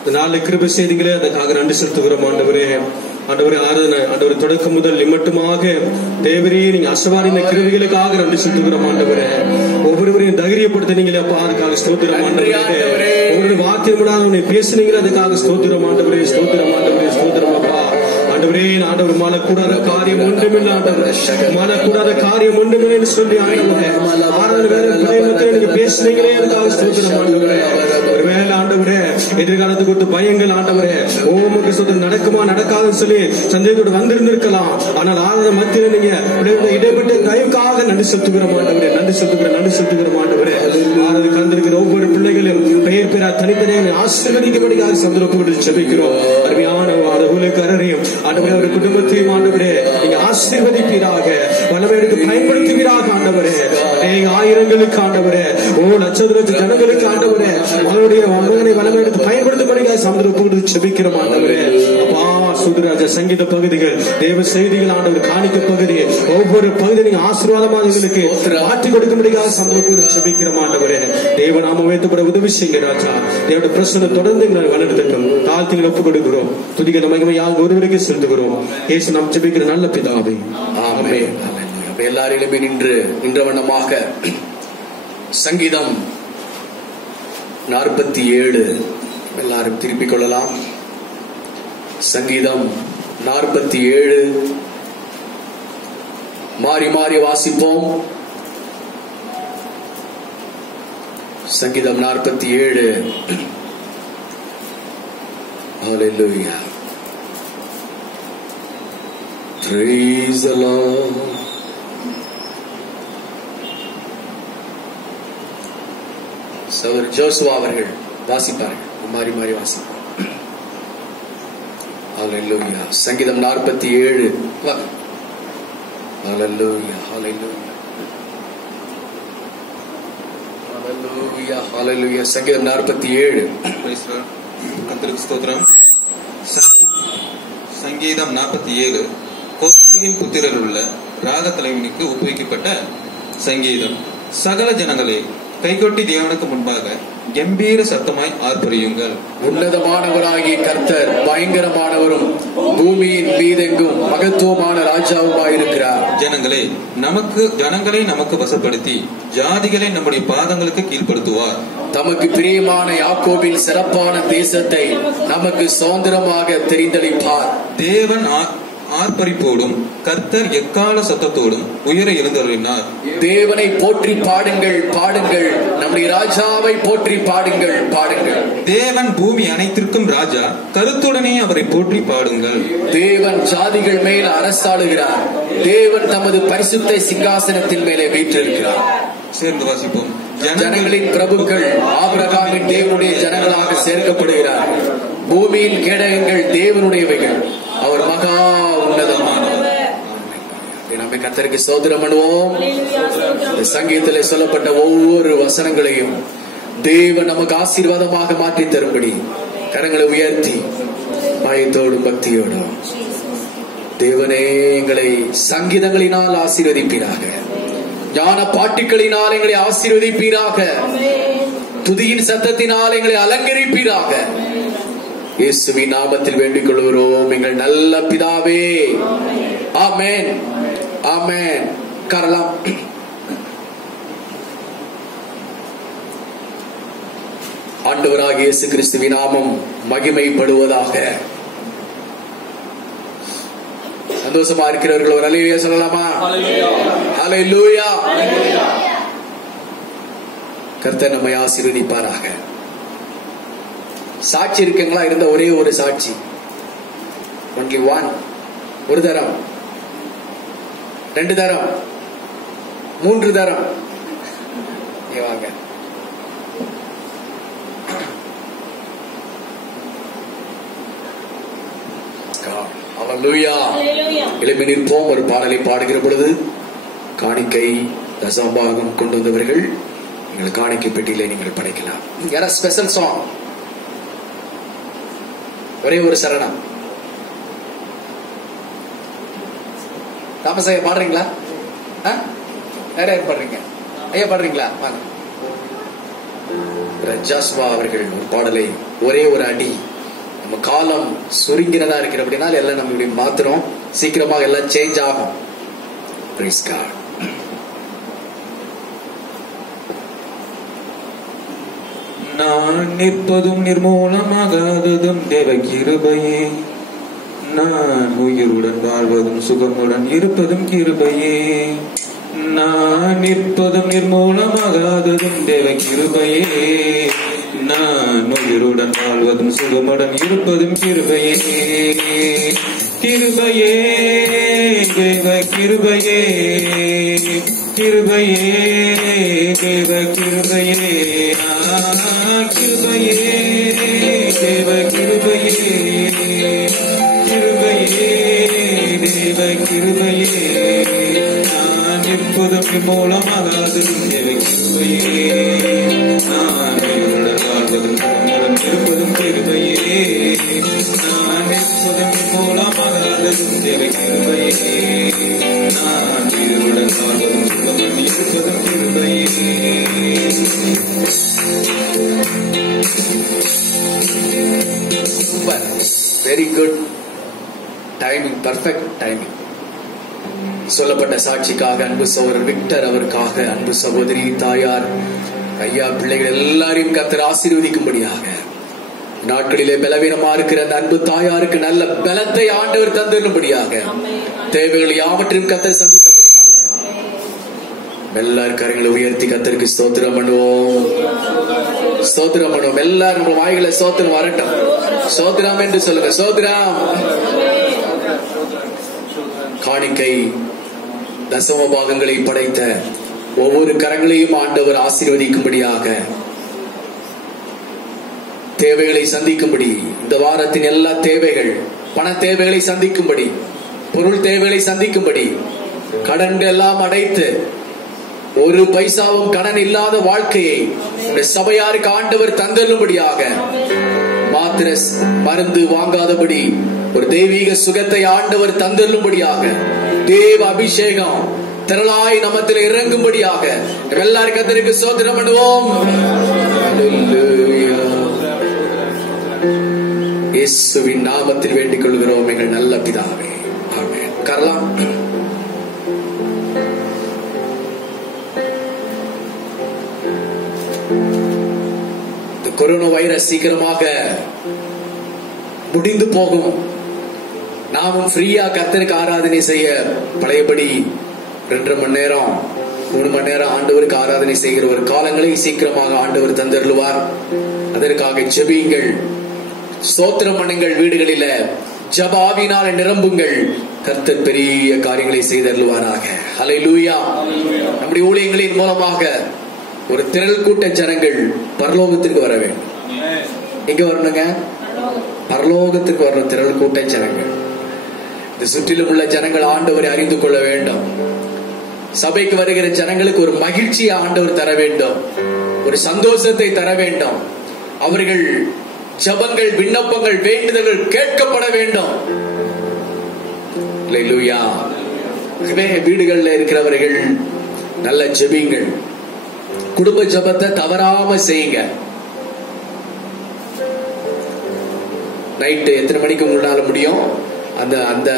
இந்த நாளில் கிருபை செய்திகளே அதற்காக நன்றி செலுத்துகிறோம் ஆண்டவரே. ஆண்டவரே ஆராதனை ஆண்டவரே தொடக்கம் முதல் இம்மட்டுமாக தேவரே நீங்க அசவாரின கிருவிகளுக்காக நன்றி செலுத்துகிறோம் ஆண்டவரே. ஒவ்வொருவரையும் தைரியப்படுத்தினீங்களே அப்பா அதுக்காக ஸ்தோத்திரம் ஆண்டவரே. ஒவ்வொரு வாக்கியம் உன்னை பேசுனீங்களே அதுக்காக ஸ்தோத்திரம் ஆண்டவரே. ஸ்தோத்திரம் ஆண்டவரே. ஸ்தோத்திரம் அப்பா ஆண்டவரே. ஆண்டவர் மாறக்கூடாத காரியம் ஒன்றுமில்லை ஆண்டவரே. மாறக்கூடாத காரியம் ஒன்றுமில்லை என்று சொல்லி ஆண்டவரே ஆராதனை வேலை நீங்க பேசுனீங்களே அதுக்காக ஸ்தோத்திரம் ஆண்டவரே. ஒருவேளை ஆண்டவரே எதிர்காலத்துக்கு கொடுத்து பயங்கள் ஆண்டவரே ஓமுக்கு சொந்தம் நடக்குமா நடக்காதுன்னு சொல்லி சந்தேகத்தோடு வந்திருந்திருக்கலாம். ஆனால் ஆராதனை மத்தியில் நீங்க இடைப்பட்ட தயவுக்காக நன்றி செலுத்துகிறோம் ஆண்டவரே. நன்றி செலுத்துகிறோம் ஆண்டவரே. ஆராதனை கலந்திருக்கிற ஒவ்வொரு பிள்ளைகளும் பெயர் பெறா தனித்தனியாக ஆசீர்வதிக்கப்படியாக சந்தர்ப்பப்பட்டு செபிக்கிறோம். அருமையான ஊழியக்காரரையும் ஆண்டவரே அவருடைய குடும்பத்தையும் ஆண்டவரே நீங்க ஆசீர்வதிப்பீராக வல்லமைக்கு பயன்படுத்துவீராக ஆண்டவரே. ஆயிரங்களுக்கு ஆண்டவரே லட்சத்து ஜனங்களுக்கு ஆண்டவரே அவருடைய மகனை வல்லமைக்கு பயன்படுத்தப்படுகிறார் சந்தர்ப்பப்பட்டு செபிக்கிறோம் ஆண்டவரே. அப்பா சுதராஜ சங்கீத பகுதிகள் தேவ செய்திகள் ஆண்டவர் காணிக்க பகுதி ஒவ்வொரு பகுதி நீங்க ஆசீர்வாதமாக எங்களுக்கு மாற்றி கொடுக்க முடியாத சந்தர்ப்பப்பட்டு செபிக்கிறோம் ஆண்டவரே. தேவ நாம உயர்த்தப்பட உதவி செய்யுங்க ராஜா. தேவனுடைய பிரசன்னம் தொடர்ந்து எங்களை வளர்த்தட்டும். தாழ்த்தி ஒப்புக் கொடுக்கிறோம். துதிக்கிற மகிமையாக ஒருவருக்கு செலுத்துகிறோம். இயேசு நாம் ஜெபிக்கிற நல்ல பிதாவே ஆமென். எல்லாரிலுமே நின்ற வண்ணமாக சங்கீதம் 47 எல்லாரும் திருப்பிக் கொள்ளலாம். சங்கீதம் 47 மாறி மாறி வாசிப்போம். சங்கீதம் 47. ஹல்லேலூயா. Praise the Lord. சகோதரர் ஜோசுவா அவர்கள் வாசிப்பார்கள். மாறி மாறி வாசிப்பார். ஹல்லேலூயா. சங்கீதம் 47. ஹல்லேலூயா. ஹல்லேலூயா. ஹல்லேலூயா. ஹல்லேலூயா. சங்கீதம் 47. கர்த்தருக்கு ஸ்தோத்திரம். சங்கீதம் 47 கோரேயின் புத்திரர் உள்ள ராக தலைவனுக்கு ஒப்புவிக்கப்பட்ட சங்கீதம். சகல ஜனங்களே கைகொட்டி தேவனுக்கு முன்பாக கம்பீர சத்தமாய் ஆர்ப்பரியுங்கள். உன்னதமானவராகிய கர்த்தர் பயங்கரமானவரும் பூமியின் மீதெங்கும் மகத்துவமான ராஜாவுமாயிருக்கிறார். ஜனங்களை நமக்கு வசப்படுத்தி ஜாதிகளை நம்முடைய பாதங்களுக்கு கீழ்ப்படுத்துவார். தமக்கு பிரியமான யாக்கோபின் சிறப்பான தேசத்தை நமக்கு சுதந்திரமாக தெரிந்தளிப்பார். தேவன் ஆர்ப்பரிப்போடும் கர்த்தர் எக்கால சத்தத்தோடும் உயர எழுந்தருளினார். தேவனை போற்றி பாடுங்கள் பாடுங்கள், நம்முடைய ராஜாவை போற்றி பாடுங்கள் பாடுங்கள். தேவன் பூமி அனைத்திற்கும் ராஜா, கருத்துடனே அவரை போற்றி பாடுங்கள். தேவன் ஜாதிகள் மேல் அரசாளுகிறார். தேவன் தமது பரிசுத்த சிங்காசனத்தின் மேலே வீற்றிருக்கிறார். சேர்ந்து வாசிப்போம். ஜனங்களின் பிரபுக்கள் ஆபிரகாமின் தேவனுடைய ஜனங்களாக சேர்க்கப்படுகிறார்கள். பூமியின் கேடகங்கள் தேவனுடையவைகள். அவர் மகா உன்னதமானவர். நம்ம கர்த்தருக்கு ஸ்தோத்திரம் பண்ணுவோம். சங்கீதத்தில் சொல்லப்பட்ட ஒவ்வொரு வசனங்களையும் தேவன் நமக்கு ஆசீர்வாதமாக மாற்றி தரும்படி கரங்களை உயர்த்தி பயத்தோடும் பக்தியோடும் தேவனே எங்களை சங்கீதங்களினால் ஆசீர்வதிப்பீராக, ஞான பாட்டுகளினால் எங்களை ஆசீர்வதிப்பீராக, துதியின் சத்தத்தினால் எங்களை அலங்கரிப்பீராக. இயேசுவின் நாமத்தில் வேண்டிக் கொள்கிறோம் எங்கள் நல்ல பிதாவே. ஆமென். ஆமென். கரலாம். ஆண்டவராகிய இயேசு கிறிஸ்துவின் நாமம் மகிமைப்படுவதாக. சந்தோஷமா இருக்கிறவர்கள் ஒரு அல்லேலூயா சொல்லலாமா? அல்லேலூயா. கர்த்தர் நம்மை ஆசீர்வதிப்பாராக. சாட்சி இருக்குங்களா? இருந்த ஒரே ஒரு சாட்சி, ஒன்லி ஒன். ஒரு தரம், 2 தரம், 3 தரம். வாங்க. அல்லேலூயா. எழுப்பி நிற்போம். ஒரு பாடலை பாடுகிற பொழுது காணிக்கை தசமபாகம் கொண்டு வந்தவர்கள் நீங்கள் காணிக்கை பெட்டியிலே நீங்கள் படைக்கலாம். யாரா ஸ்பெஷல் சாங்? ஒரே ஒரு சரணம். தாமசாய பாடுறீங்களா? யார் பாடுறீங்க? ஐயா பாடுறீங்களா? வாங்க. ஜாஸ்வா அவர்கள் ஒரு பாடலை, ஒரே ஒரு அடி. நம்ம காலம் சுருங்கிறதா இருக்கிற அப்படின்னா எல்லாம் நம்ம இப்படி மாத்திரம் சீக்கிரமாக எல்லாம் சேஞ்ச் ஆகும். Praise God. நான் நிற்பதும் நிர்மூலமாகாததும் தேவ கிருபையே, நான் உயிருடன் வாழ்வதும் சுகமுடன் இருப்பதும் கிருபையே. நான் நிற்பதும் நிர்மூலமாகாததும் தேவ கிருபையே, நான் உயிருடன் வாழ்வதும் சுகமுடன் இருப்பதும் கிருபையே. கிருபையே தேவ கிருபையே, கிருபையே தேவ கிருபையே, கிருபையே தேவ கிருபையே, கிருபையே தேவ கிருபையே. நான் எப்போதும் மூலமாகாததும் தேவ கிருபையே, நான் உயிருடன் வாழ்வதும் சுகமுடன் இருப்பதும் கிருபையே. நான் எப்போதும் மூலமாகாததும் தேவ கிருபையே, நான் உயிருடன் வாழ்வதும் சுகமுடன் இருப்பதும் கிருபையே. Very good timing, perfect timing. சொல்லப்பட்ட சாட்சிக்காக அன்பு சகோதரர் விக்டர் அவருக்காக அன்பு சகோதரி தாயார் ஐயா பிள்ளைகள் எல்லாரையும் கர்த்தர் ஆசீர்வதிக்கும்படியாக நாட்களிலே பலவீனமா இருக்கிற அந்த அன்பு தாயாருக்கு நல்ல பலத்தை ஆண்டவர் தந்திரும்படியாக தேவைகள் யாவற்றையும் கர்த்தர் சந்தித்தபடினால எல்லாரும் கரங்களை உயர்த்தி கர்த்தருக்கு ஸ்தோத்திரம் பண்ணுவோம். ஸ்தோத்திரம் பண்ணுவோம். எல்லாரும் நம்ம வாய்களை ஸ்தோத்திரம் வரட்டும். ஸ்தோத்திரம் என்று சொல்லுங்க. ஸ்தோத்திரம். காணிக்கை தசம பாகங்களை படைத்த ஒவ்வொரு கரங்களையும் ஆண்டவர் ஆசீர்வதிக்கும்படியாக, தேவைகளை சந்திக்கும்படி, இந்த வாரத்தின் எல்லா தேவைகள், பண தேவைகளை சந்திக்கும்படி, பொருள் தேவைகளை சந்திக்கும்படி, கடன்கள் எல்லாம் அடைத்து ஒரு பைசாவும் கடன் இல்லாத வாழ்க்கையை சபையாருக்கு ஆண்டவர் தந்தரும்படியாக, மாத்திர மருந்து வாங்காதபடி ஒரு தெய்வீக சுகத்தை ஆண்டவர் தந்தரும்படியாக, தேவ அபிஷேகம் திரளாய் நமத்தில் இறங்கும்படியாக எல்லாரும் கர்த்தருக்கு ஸ்தோத்திரம் பண்ணுவோம். இயேசுவின் நாமத்தில் வேண்டிக் கொள்கிறோம் எங்கள் நல்ல பிதாவே, ஆமென். கரலாம். கொரோனா வைரஸ் சீக்கிரமாக முடிந்து போகும். நாமும் ஃப்ரீயா கர்த்தருக்கு ஆராதனை செய்ய பழையபடி 2.5 மணி நேரம் 3 மணி நேரம் ஆண்டவருக்கு ஆராதனை செய்கிற ஒரு காலங்களை சீக்கிரமாக ஆண்டவர் தந்தருளுவார். அதற்காக ஜெபியுங்கள், ஸ்தோத்திரம் பண்ணுங்கள், வீடுகளில ஜெப ஆவியினால நிரம்புங்கள். கர்த்தர் பெரிய காரியங்களை செய்தருளுவாராக. ஹல்லேலூயா. நம்முடைய ஊழியங்களின் மூலமாக ஒரு திரள் கூட்ட ஜனங்கள் பரலோகத்திற்கு வர வேண்டும். எங்க வரணுங்க? பரலோகத்திற்கு வர திரள் கூட்ட ஜனங்கள். இந்த சுற்றிலும் உள்ள ஜனங்கள் ஆண்டவரை அறிந்து கொள்ள வேண்டும். சபைக்கு வருகிற ஜனங்களுக்கு ஒரு மகிழ்ச்சியை ஆண்டவர் தர வேண்டும், ஒரு சந்தோஷத்தை தர வேண்டும். அவர்கள் ஜெபங்கள், விண்ணப்பங்கள், வேண்டுதல்கள் கேட்கப்பட வேண்டும். ஹல்லேலூயா. வீடுகளில் இருக்கிறவர்கள் நல்ல ஜெபிங்கள், குடும்ப ஜெபத்தை தவறாம செய்யுங்க. நைட்டு எத்தனை மணிக்கு உங்களால முடியும் அந்த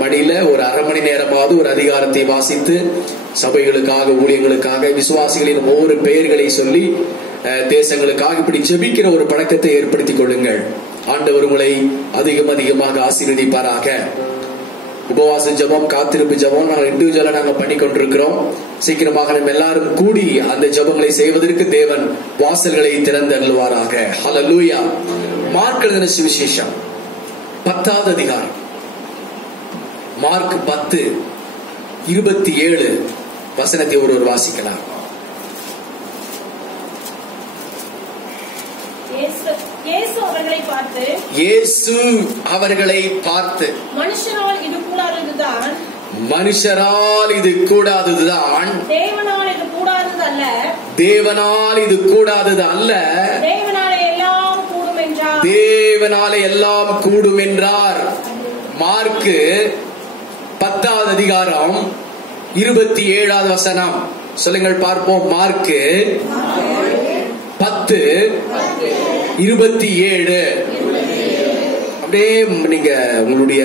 மணியில ஒரு 1/2 மணி நேரமாவது ஒரு அதிகாரத்தை வாசித்து சபைகளுக்காக, ஊழியங்களுக்காக, விசுவாசிகளின் ஒவ்வொரு பெயர்களை சொல்லி தேசங்களுக்காக இப்படி ஜெபிக்கிற ஒரு பழக்கத்தை ஏற்படுத்திக் கொள்ளுங்கள். ஆண்டவர் உங்களை அதிகமாக ஆசீர்வதிப்பாராக. உபவாச ஜெபம், காத்திருப்பு ஜெபம் இண்டிவிஜுவலா நாங்க பண்ணி கொண்டிருக்கிறோம். சீக்கிரமாக நம்ம எல்லாரும் கூடி அந்த ஜெபங்களை செய்வதற்கு தேவன் வாசல்களை திறந்தருளுவாராக. ஹல்லேலூயா. மார்க் எழுதின சுவிசேஷம் 10வது அதிகாரம், மார்க் 10:27 வசனத்தை ஒருவர் வாசிக்கலாம். இயேசு அவர்களை பார்த்து மனுஷரால் இது கூடாததுதான், தேவனால் இது கூடாதது அல்ல, தேவனாலே எல்லாம் கூடும் என்றார். மார்க்கு 10வது அதிகாரம் 27வது வசனம் சொல்லுங்கள் பார்ப்போம். மார்க் 10:27. அப்படியே நீங்க உங்களுடைய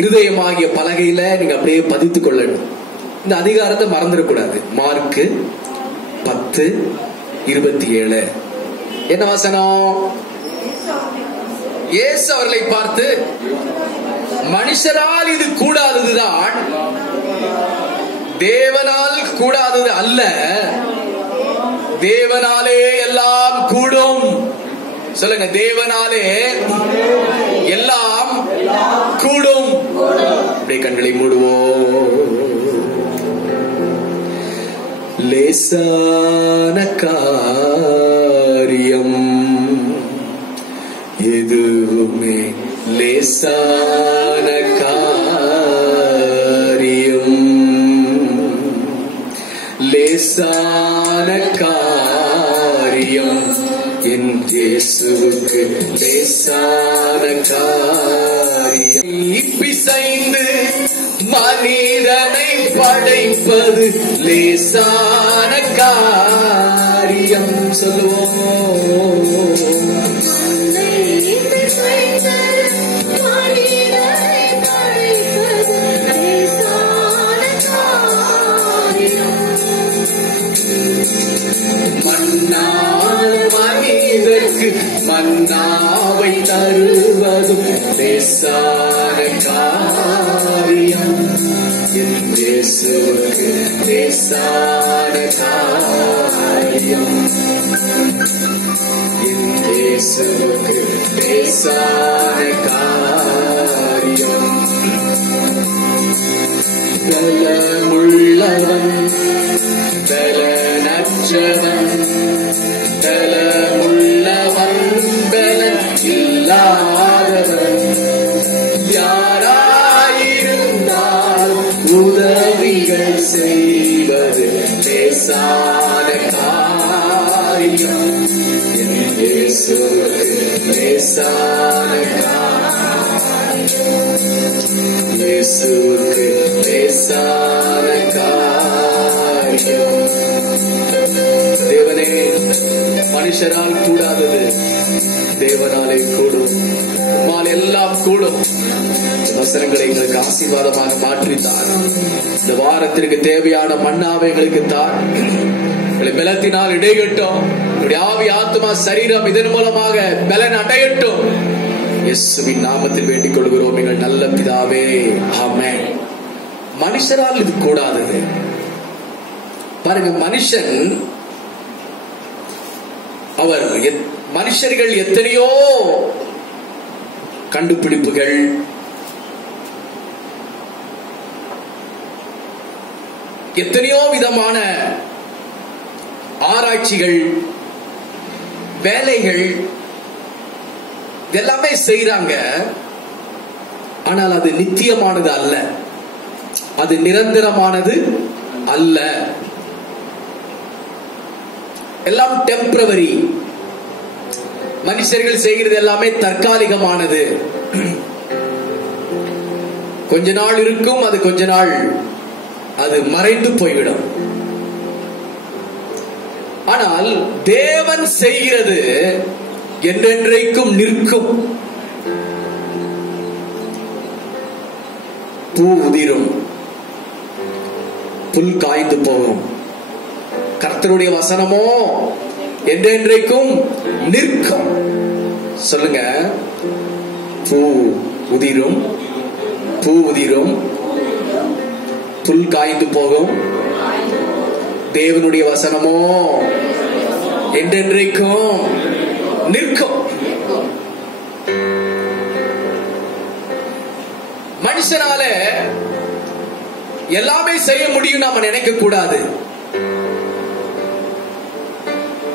இருதயமாகிய பலகையில நீங்க அப்படியே பதித்துக் கொள்ளணும். இந்த அதிகாரத்தை மறந்துடக்கூடாது. மார்க் 10:27 என்ன வசனம்? இயேசு அவர்களை பார்த்து, மனுஷரால் இது கூடாததுதான், தேவனால் கூடாதது அல்ல. தேவனாலே எல்லாம் கூடும். சொல்லுங்க, தேவனாலே எல்லாம் கூடும். அப்படியே கண்களை மூடுவோம். லேசான காரியம் எதுவுமே லேசான காரியம், லேசான காரியம் என் இயேசுவுக்கு லேசான காரியம். பிசைந்து மனிதனை படைப்பது லேசான காரியம். சொல்லுவோம், மன்னான மனிதர்க்கு மன்னாவை தருவதும் லேசான காரியம். என் இயேசுவுக்கு லேசான காரியம். என் இயேசுவுக்கு லேசான காரியம். பலமுள்ளவன் பலனற்றவன், பலமுள்ளவன் பலன் இல்லாதவன், யாராயிருந்தால் உதவிகள் செய்வது லேசான காரியம். என் இயேசுவுக்கு லேசான காரியம். இயேசுவுக்கு லேசான காரியம். தேவனே, மனுஷரால் கூடாதது தேவனாலே கூடும். உம்மால் எல்லாம் கூடும். வசனங்களை எங்களுக்கு ஆசீர்வாதமாக மாற்றித்தார். இந்த வாரத்திற்கு தேவையான மன்னாவை எங்களுக்கு தார். எங்களை பலத்தினால் இடைகட்டும். என்னுடைய ஆவி, ஆத்மா, சரீரம் இதன் மூலமாக பலன் அடையட்டும். இயேசுவின் நாமத்தில் வேண்டிக் கொள்கிறோம் எங்கள் நல்ல பிதாவே, ஆமென். மனுஷரால் இது கூடாதது. பாருங்க, மனுஷன் அவர் மனுஷர்கள் எத்தனையோ கண்டுபிடிப்புகள், எத்தனையோ விதமான ஆராய்ச்சிகள், வேலைகள் இதெல்லாமே செய்றாங்க. ஆனால் அது நித்தியமானது அல்ல, அது நிரந்தரமானது அல்ல. எல்லாம் டெம்பரவரி. மனுஷர்கள் செய்கிறது எல்லாமே தற்காலிகமானது. கொஞ்ச நாள் இருக்கும், அது கொஞ்ச நாள் அது மறைந்து போய்விடும். ஆனால் தேவன் செய்கிறது என்றென்றைக்கும் நிற்கும். பூ உதிரும், புல் காய்ந்து போகும். கர்த்தருடைய வசனமோ என்றென்றைக்கும் நிற்கும். சொல்லுங்க, பூ உதிரும், பூ உதிரும், புல் காய்ந்து போகும். தேவனுடைய வசனமோ என்றென்றைக்கும் நிற்கும். மனுஷனால எல்லாமே செய்ய முடியும் நாம நினைக்க கூடாது.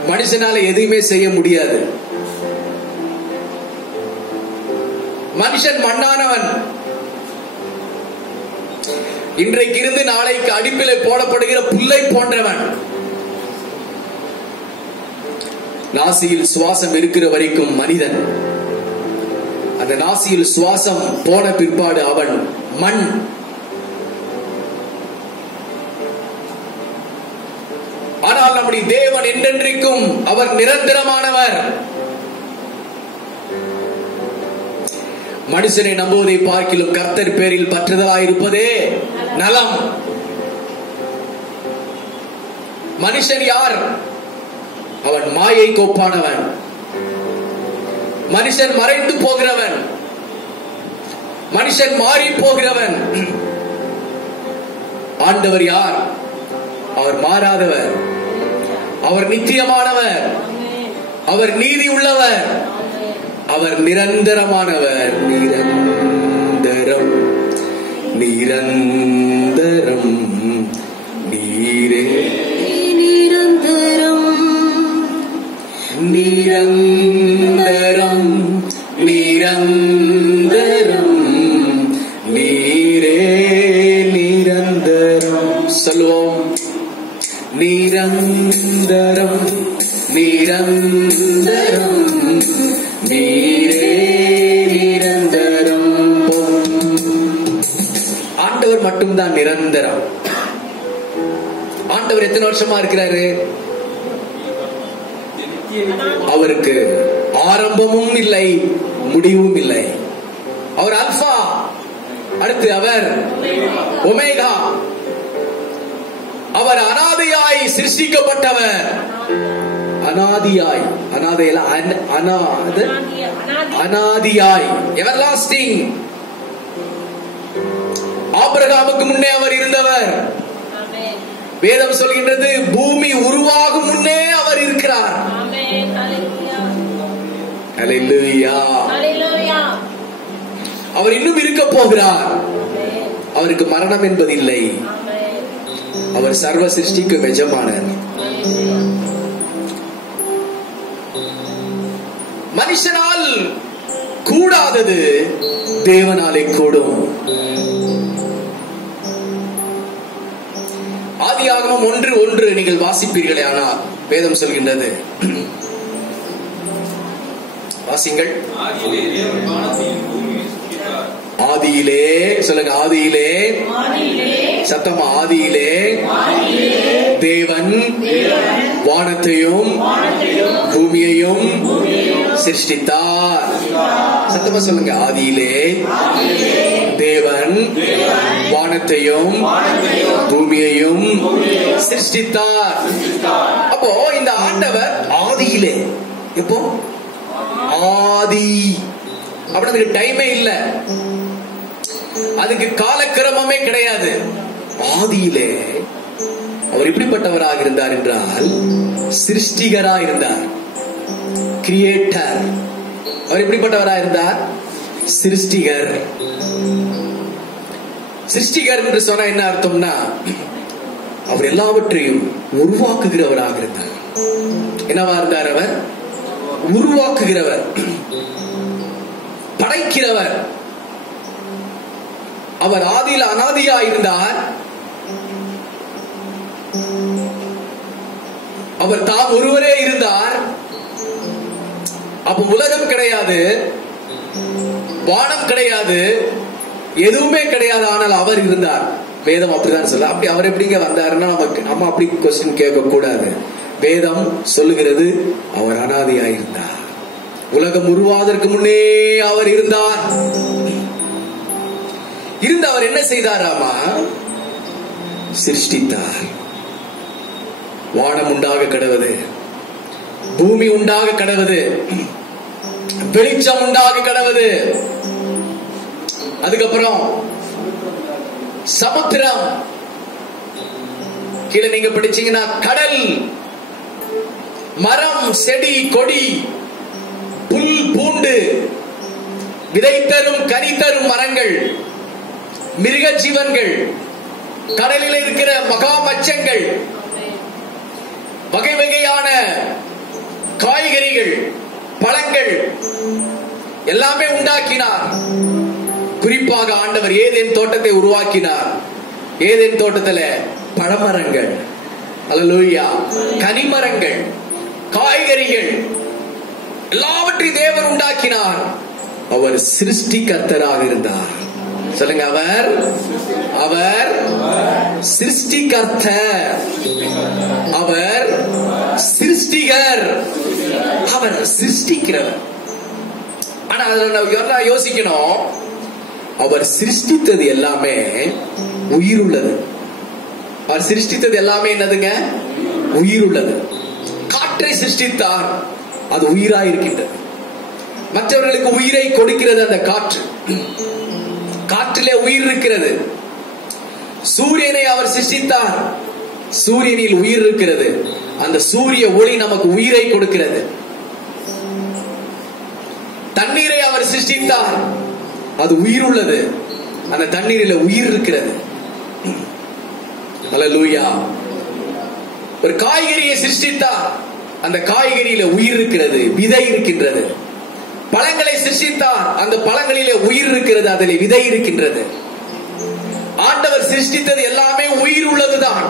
மனுஷனால எதுவுமே செய்ய முடியாது. மனுஷன் மண்ணானவன். இன்றைக்கு இருந்து நாளைக்கு அடிப்பிலே போடப்படுகிற புல்லை போன்றவன். நாசியில் சுவாசம் இருக்கிற வரைக்கும் மனிதன். அந்த நாசியில் சுவாசம் போன பிற்பாடு அவன் மண். தேவன் என்றென்றைக்கும் அவர் நிரந்தரமானவர். மனுஷனை நம்புவதை பார்க்கிலும் கர்த்தர் பேரில் பற்றுதலாயிருப்பதே நலம். மனுஷன் யார்? அவன் மாயை கோப்பானவன். மனுஷன் மறைந்து போகிறவன். மனுஷன் மாறி போகிறவன். ஆண்டவர் யார்? அவர் மாறாதவர். அவர் நித்தியமானவர். அவர் நீதி உள்ளவர். அவர் நிரந்தரமானவர். நிரந்தரம் நிரந்தரம் நீரே நிரந்தரம் நிரந்தரம் நிரந்தரம் நீரே நிரந்தரம். சொல்லுவோம். நிரந்தரம் நிரந்தரம் நீரே நிரந்தரம். ஆண்டவர் மட்டும்தான் நிரந்தரம். ஆண்டவர் எத்தனை வருஷமா இருக்கிறாரு? அவருக்கு ஆரம்பமும் இல்லை, முடிவும் இல்லை. அவர் அல்பா, அடுத்து அவர் ஒமேகா. அவர் அனாதையாய் சிருஷ்டிக்கப்பட்டவர். அனாதியாய், அனாதியாய், எவர்லாஸ்டிங். ஆபிரகாமுக்கு முன்னே அவர் இருந்தவர். வேதம் சொல்கின்றது பூமி உருவாகும் முன்னே அவர் இருக்கிறார். ஹல்லேலூயா. அவர் இன்னும் இருக்க போகிறார். அவருக்கு மரணம் என்பது இல்லை. அவர் சர்வ சிருஷ்டிக்கு எஜமானர். மனுஷனால் கூடாதது தேவனாலே கூடும். ஆதியாகமம் 1:1 நீங்கள் வாசிப்பீர்களே. ஆனால் வேதம் சொல்கின்றது, வாசிங்கள். ஆதியிலே சொல்லுங்க. ஆதியிலே, சத்தமா ஆதியிலே தேவன் வானத்தையும் பூமியையும் சிருஷ்டித்தார். சத்தமா சொல்லுங்க. ஆதியிலே தேவன் வானத்தையும் பூமியையும் சிருஷ்டித்தார். அப்போ இந்த ஆண்டவர் ஆதியிலே, எப்போ? ஆதி. அப்படி அதுக்கு டைமே இல்ல, அதுக்கு காலக்கிரமமே கிடையாது. ஆதியிலே அவர் எப்படிப்பட்டவராக இருந்தார் என்றால் சிருஷ்டிகராக இருந்தார். கிரியேட்டர். அவர் எப்படிப்பட்டவராக இருந்தார்? சிருஷ்டிகர். சிருஷ்டிகர் என்று சொன்னா என்ன அர்த்தம்னா, அவர் எல்லாவற்றையும் உருவாக்குகிறவராக இருந்தார். என்னவா இருந்தார்? அவர் உருவாக்குகிறவர், படைக்கிறவர். அவர் ஆதியில் அனாதியா இருந்தார். அவர் தாம் ஒருவரே இருந்தார். அப்ப உலகம் கிடையாது, வானம் கிடையாது, எதுவுமே கிடையாது. ஆனால் அவர் இருந்தார். வேதம் அப்படிதான் சொல்ல. அப்படி அவர் எப்படிங்க வந்தாருன்னா நம்ம அப்படி கொஸ்டின் கேட்க கூடாது. வேதம் சொல்லுகிறது அவர் அனாதியாயிருந்தார். உலகம் உருவாவதற்கு முன்னே அவர் இருந்தார். இருந்து அவர் என்ன செய்தாராமா? சிருஷ்டித்தார். வானம் உண்டாக கடவது, பூமி உண்டாக கடவது, வெளிச்சம் உண்டாக கடவது. அதுக்கப்புறம் சமுத்திரம், கீழே நீங்க படிச்சீங்கன்னா கடல், மரம், செடி, கொடி, புல், பூண்டு, விதை தரும் கனி தரும் மரங்கள், மிருக ஜீவன்கள், கடலில் இருக்கிற மகா மச்சங்கள், வகை வகையான காய்கறிகள், பழங்கள் எல்லாமே உண்டாக்கினார். குறிப்பாக ஆண்டவர் ஏதேன் தோட்டத்தை உருவாக்கினார். ஏதேன் தோட்டத்துல பழமரங்கள், அல்லேலூயா, கனிமரங்கள், காய்கறிகள் எல்லாவற்றையும் தேவன் உண்டாக்கினார். அவர் சிருஷ்டிகர்த்தராக இருந்தார். சொல்லுங்க. அவர் சிருஷ்டிகர்த்தர். அவர் சிருஷ்டிகர், அவர் சிருஷ்டிக்கிறவர். ஆனா அதுல யோசிக்கணும், அவர் சிருஷ்டித்தது எல்லாமே உயிருள்ளது. அவர் சிருஷ்டித்தது எல்லாமே என்னதுங்க? உயிருள்ளது. காற்றை சிருஷ்டித்தார், அது உயிராயிருக்கின்றது. மற்றவர்களுக்கு உயிரை கொடுக்கிறது அந்த காற்று. காற்றிலே உயிர் இருக்கிறது. சூரியனை அவர் சிருஷ்டித்தார், சூரியனில் உயிர் இருக்கிறது. அந்த சூரிய ஒளி நமக்கு உயிரை கொடுக்கிறது. தண்ணீரை அவர் சிருஷ்டித்தார், அது உயிர் உள்ளது. அந்த தண்ணீரில் உயிர் இருக்கிறது. அல்லேலூயா. ஒரு காய்கறியை சிருஷ்டித்தார், அந்த காய்கறியில உயிர் இருக்கிறது, விதை இருக்கின்றது. பழங்களை சிருஷ்டித்தார், அந்த பழங்களிலே உயிர் இருக்கிறது, அதிலே விதை இருக்கின்றது. ஆண்டவர் சிருஷ்டித்தது எல்லாமே உயிர் உள்ளதுதான்.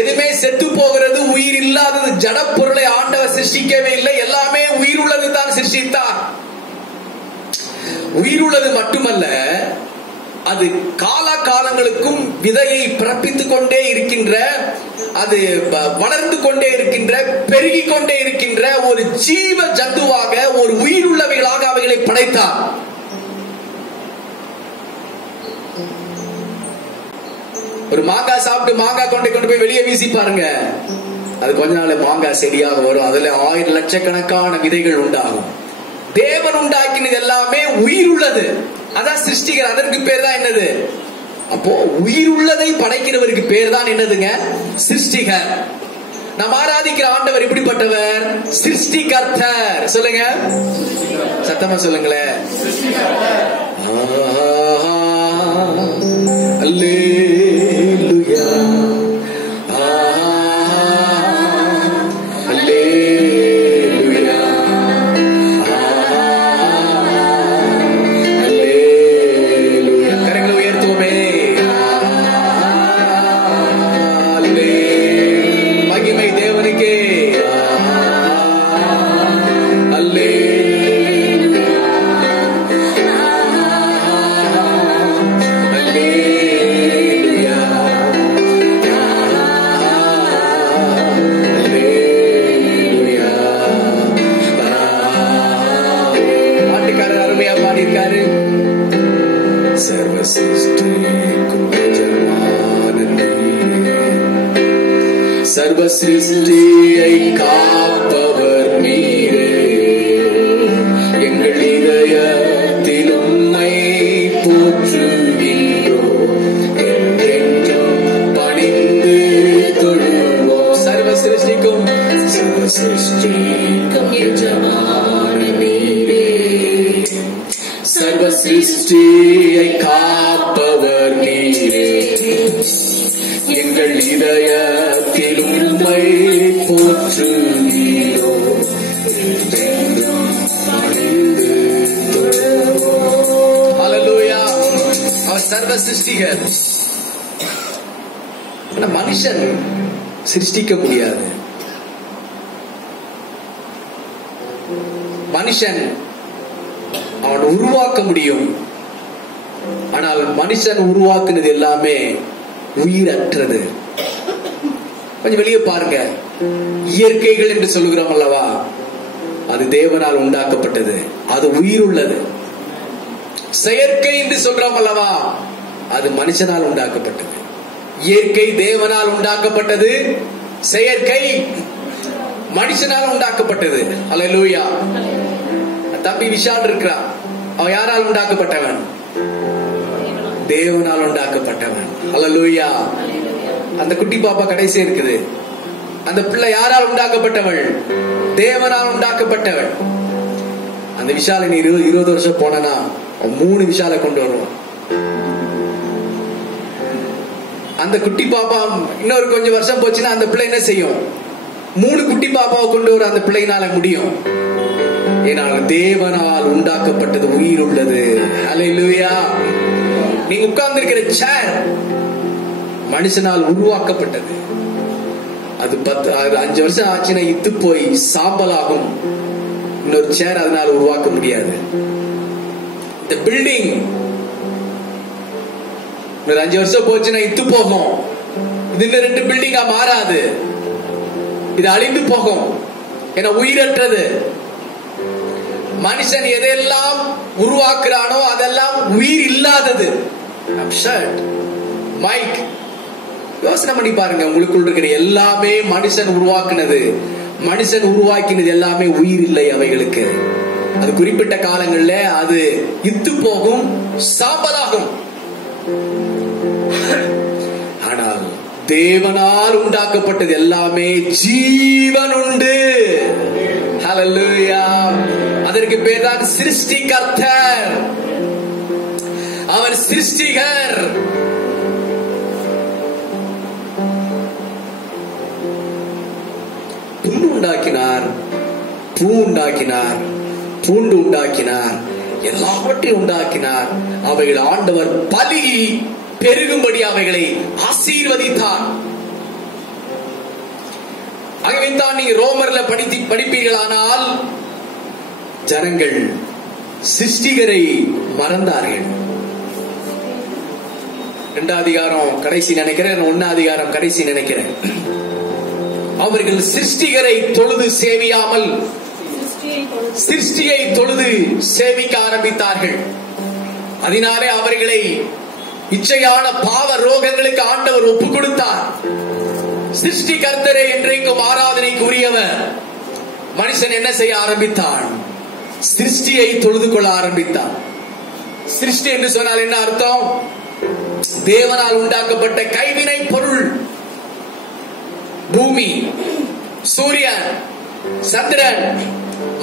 எதுவுமே செத்து போகிறது, உயிர் இல்லாதது, ஜட பொருளை ஆண்டவர் சிருஷ்டிக்கவே இல்லை. எல்லாமே உயிர் உள்ளது தான் சிருஷ்டித்தார். உயிர் உள்ளது மட்டுமல்ல, அது காலகாலங்களுக்கும் விதையை பிறப்பித்துக் கொண்டே இருக்கின்ற, அது வளர்ந்து கொண்டே இருக்கின்ற, பெருகிக் கொண்டே இருக்கின்ற ஒரு ஜீவ ஜந்துவாக, ஒரு உயிர் உள்ளவைகளாக அவைகளை படைத்தார். ஒரு மாங்காய் சாப்பிட்டு மாங்காய் கொண்டு போய் வெளியே வீசி பாருங்க, அது கொஞ்ச நாள் மாங்காய் செடியாக வரும். அதுல 1000 லட்சக்கணக்கான விதைகள் உண்டாகும். தேவன் உண்டாக்கினது எல்லாமே உயிர் உள்ளது. அதான் சிருஷ்டிகர். அதற்கு பேர் தான் என்னது? அப்போ உயிர் உள்ளதை படைக்கிறவருக்கு பேர் தான் என்னதுங்க? சிருஷ்டிகர். நாம் ஆராதிக்கிற ஆண்டவர் எப்படிப்பட்டவர்? சிருஷ்டிகர்த்தர். சொல்லுங்க, சத்தமா சொல்லுங்களேன். அல்லேலூயா, அல்லேலூயா, அல்லேலூயா. கரங்களை உயர்த்துவோமே. மகிமை தேவனுக்கே. பாட்டுக்காரர் அருமையா பாடியிருக்காரு. சர்வ சிருஷ்டிக்கும் எஜமான நீரே, சர்வ சிருஷ்டியை காப்பவர் நீரே, எங்கள் இதயத்தில் உம்மை போற்றுகின்றோம், என்றென்றும் பணிந்து தொழுவோம். சர்வ சிருஷ்டிக்கும் எஜமான நீரே, சர்வ சிருஷ்டியை காப்பவர் நீரே, எங்கள் இதயத்தில் உம்மை போற்றுகிறோம், என்றென்றும் பணிந்து தொழுவோம். அல்லேலூயா. அவர் சர்வ சிருஷ்டிகர். மனுஷன் சிருஷ்டிக்க முடியாது. மனுஷன் அவன் உருவாக்க முடியும். ஆனால் மனுஷன் உருவாக்குனது எல்லாமே உயிரற்றது. கொஞ்சம் வெளியே பாருங்க. இயற்கைகள் என்று சொல்லுகிறோம் அல்லவா, அது தேவனால் உண்டாக்கப்பட்டது, அது உயிர் உள்ளது. செயற்கை என்று சொல்றோம் அல்லவா, அது மனுஷனால் உண்டாக்கப்பட்டது. இயற்கை தேவனால் உண்டாக்கப்பட்டது, செயற்கை மனுஷனால் உண்டாக்கப்பட்டது. அல்லேலூயா. தம்பி விஷால் இருக்கிறான், அவன் யாரால் உண்டாக்கப்பட்டவன்? தேவனால் உண்டாக்கப்பட்டவன். அல்லேலூயா. அந்த குட்டி பாப்பா கடைசி இருக்குது, அந்த பிள்ளை யாரால் உண்டாக்கப்பட்டவள்? தேவனால் உண்டாக்கப்பட்டவள். அந்த விஷாலை நீ 20 வருஷம் போனா 3 விஷாலை கொண்டு வருவான். அந்த குட்டி பாப்பா இன்னொரு கொஞ்சம் வருஷம் போச்சுன்னா அந்த பிள்ளை என்ன செய்யும்? 3 குட்டி பாப்பாவை கொண்டு வர அந்த பிள்ளையினால முடியும். ஏனால் தேவனால் உண்டாக்கப்பட்டது உயிர் உள்ளது. அல்லேலூயா. நீங்க உட்கார்ந்து இருக்கிற சேர் மனுஷனால் உருவாக்கப்பட்டது. அது 5 வருஷம் ஆச்சுன்னா இத்து போய் சாம்பலாகும். இன்னொரு சேர் அதனால உருவாக்க முடியாது. இந்த பில்டிங் ஒரு 5 வருஷம் போச்சுன்னா இத்து போகும். இது இன்னும் 2 பில்டிங்கா மாறாது. இது அழிந்து போகும். என உயிரற்றது. மனுஷன் எதெல்லாம் உருவாக்குறானோ அதெல்லாம் உயிர் இல்லாதது. மைக் யோசனை பண்ணி பாருங்க, உங்களுக்குள் இருக்கிற எல்லாமே மனுஷன் உருவாக்குனது. மனுஷன் உருவாக்கினது எல்லாமே உயிர் இல்லை அவைகளுக்கு. அது குறிப்பிட்ட காலங்கள்ல அது இத்து போகும், சாம்பலாகும். ஆனால் தேவனால் உண்டாக்கப்பட்டது எல்லாமே ஜீவன் உண்டு. ஹல்லேலூயா. அதற்கு பேர் தான் சிருஷ்டிகர்த்தர். அவர் சிருஷ்டிகர். புல் உண்டாக்கினார், பூ உண்டாக்கினார், பூண்டு உண்டாக்கினார், எல்லாவற்றையும் உண்டாக்கினார். அவைகள் ஆண்டவர் பலுகி பெருகும்படி அவைகளை ஆசீர்வதித்தார். ஆகவே தான் நீங்க ரோமர்ல படிப்பீர்களானால் ஜனங்கள் சிருஷ்டிகரை மறந்தார்கள். 2 அதிகாரம் கடைசி நினைக்கிறேன், 1 அதிகாரம் கடைசி நினைக்கிறேன். அவர்கள் சிருஷ்டிகரை தொழுது சேவியாமல் சிருஷ்டியை தொழுது சேவிக்க ஆரம்பித்தார்கள். அதனாலே அவர்களை இச்சையான பாவ ரோகங்களுக்கு ஆண்டவர் ஒப்புக் கொடுத்தார். சிருஷ்டிகர்த்தரே என்றைக்கும் ஆராதனைக்கு உரியவர். மனுஷன் என்ன செய்ய ஆரம்பித்தான்? சிருஷ்டியை தொழுது கொள்ள ஆரம்பித்தான். சிருஷ்டி என்று சொன்னால் என்ன அர்த்தம்? தேவனால் உண்டாக்கப்பட்ட கைவினை பொருள். பூமி, சூரியன், சந்திரன்,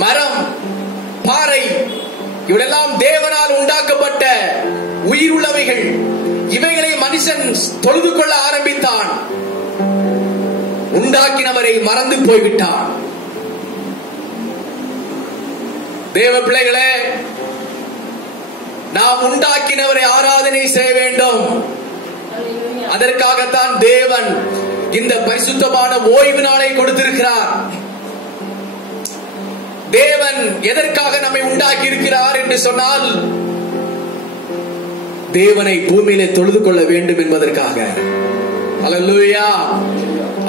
மரம், பாறை, இவளெல்லாம் தேவனால் உண்டாக்கப்பட்ட உயிருள்ளவைகள். இவைகளை மனுஷன் தொழுது கொள்ள ஆரம்பித்தான். உண்டாக்கினவரை மறந்து போய்விட்டான். தேவ பிள்ளைகளே, நாம் உண்டாக்கினவரை ஆராதனை செய்ய வேண்டும். அதற்காகத்தான் தேவன் இந்த பரிசுத்தமான ஓய்வு நாளை கொடுத்திருக்கிறார். தேவன் எதற்காக நம்மை உண்டாக்கி இருக்கிறார் என்று சொன்னால், தேவனை பூமியிலே தொழுது கொள்ள வேண்டும் என்பதற்காக. அல்லேலூயா.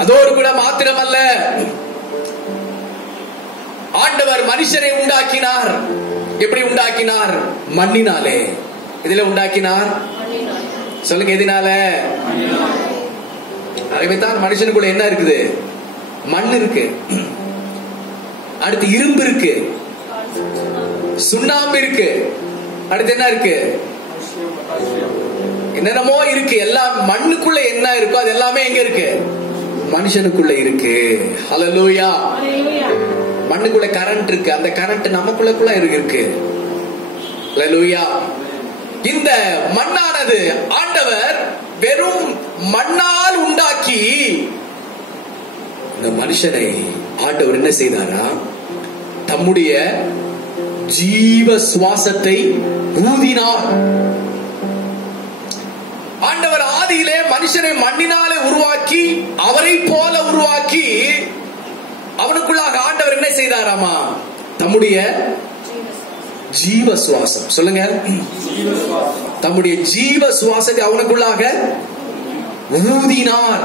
அதோடு கூட மாத்திரமல்ல, ஆண்டவர் மனுஷனை உண்டாக்கினார். எப்படி உண்டாக்கினார்? மண்ணினாலே. இதுல உண்டாக்கினார். சொல்லுங்க, எதினால? அதுதான் மனுஷனுக்குள்ள என்ன இருக்குது? மண் இருக்கு, அடுத்து இரும்பு இருக்கு, சுண்ணாம்பு இருக்கு, அடுத்து என்ன இருக்கு? என்னென்னமோ இருக்கு. எல்லாம் மண்ணுக்குள்ள என்ன இருக்கோ அது எல்லாமே எங்க இருக்கு? மனுஷனுக்குள்ள இருக்கு. ஹல்லேலூயா. மண்ணுக்குள்ள கரண்ட் இருக்கு, அந்த கரண்ட் நமக்குள்ள இருக்கு. ஹல்லேலூயா. இந்த மண்ணானது ஆண்டவர் வெறும் மண்ணால் உண்டாக்கி இந்த மனுஷனை ஆண்டவர் என்ன செய்தாரா? தம்முடைய ஜீவ சுவாசத்தை ஊதினார். ஆண்டவர் ஆதியிலே மனுஷனை மண்ணினாலே உருவாக்கி, அவரை போல உருவாக்கி, அவனுக்குள்ளாக ஆண்டவர் என்ன செய்தாராமா? தம்முடைய ஜீவ சுவாசம். சொல்லுங்க, தம்முடைய ஜீவ சுவாசத்தை அவனுக்குள்ளாக ஊதினார்.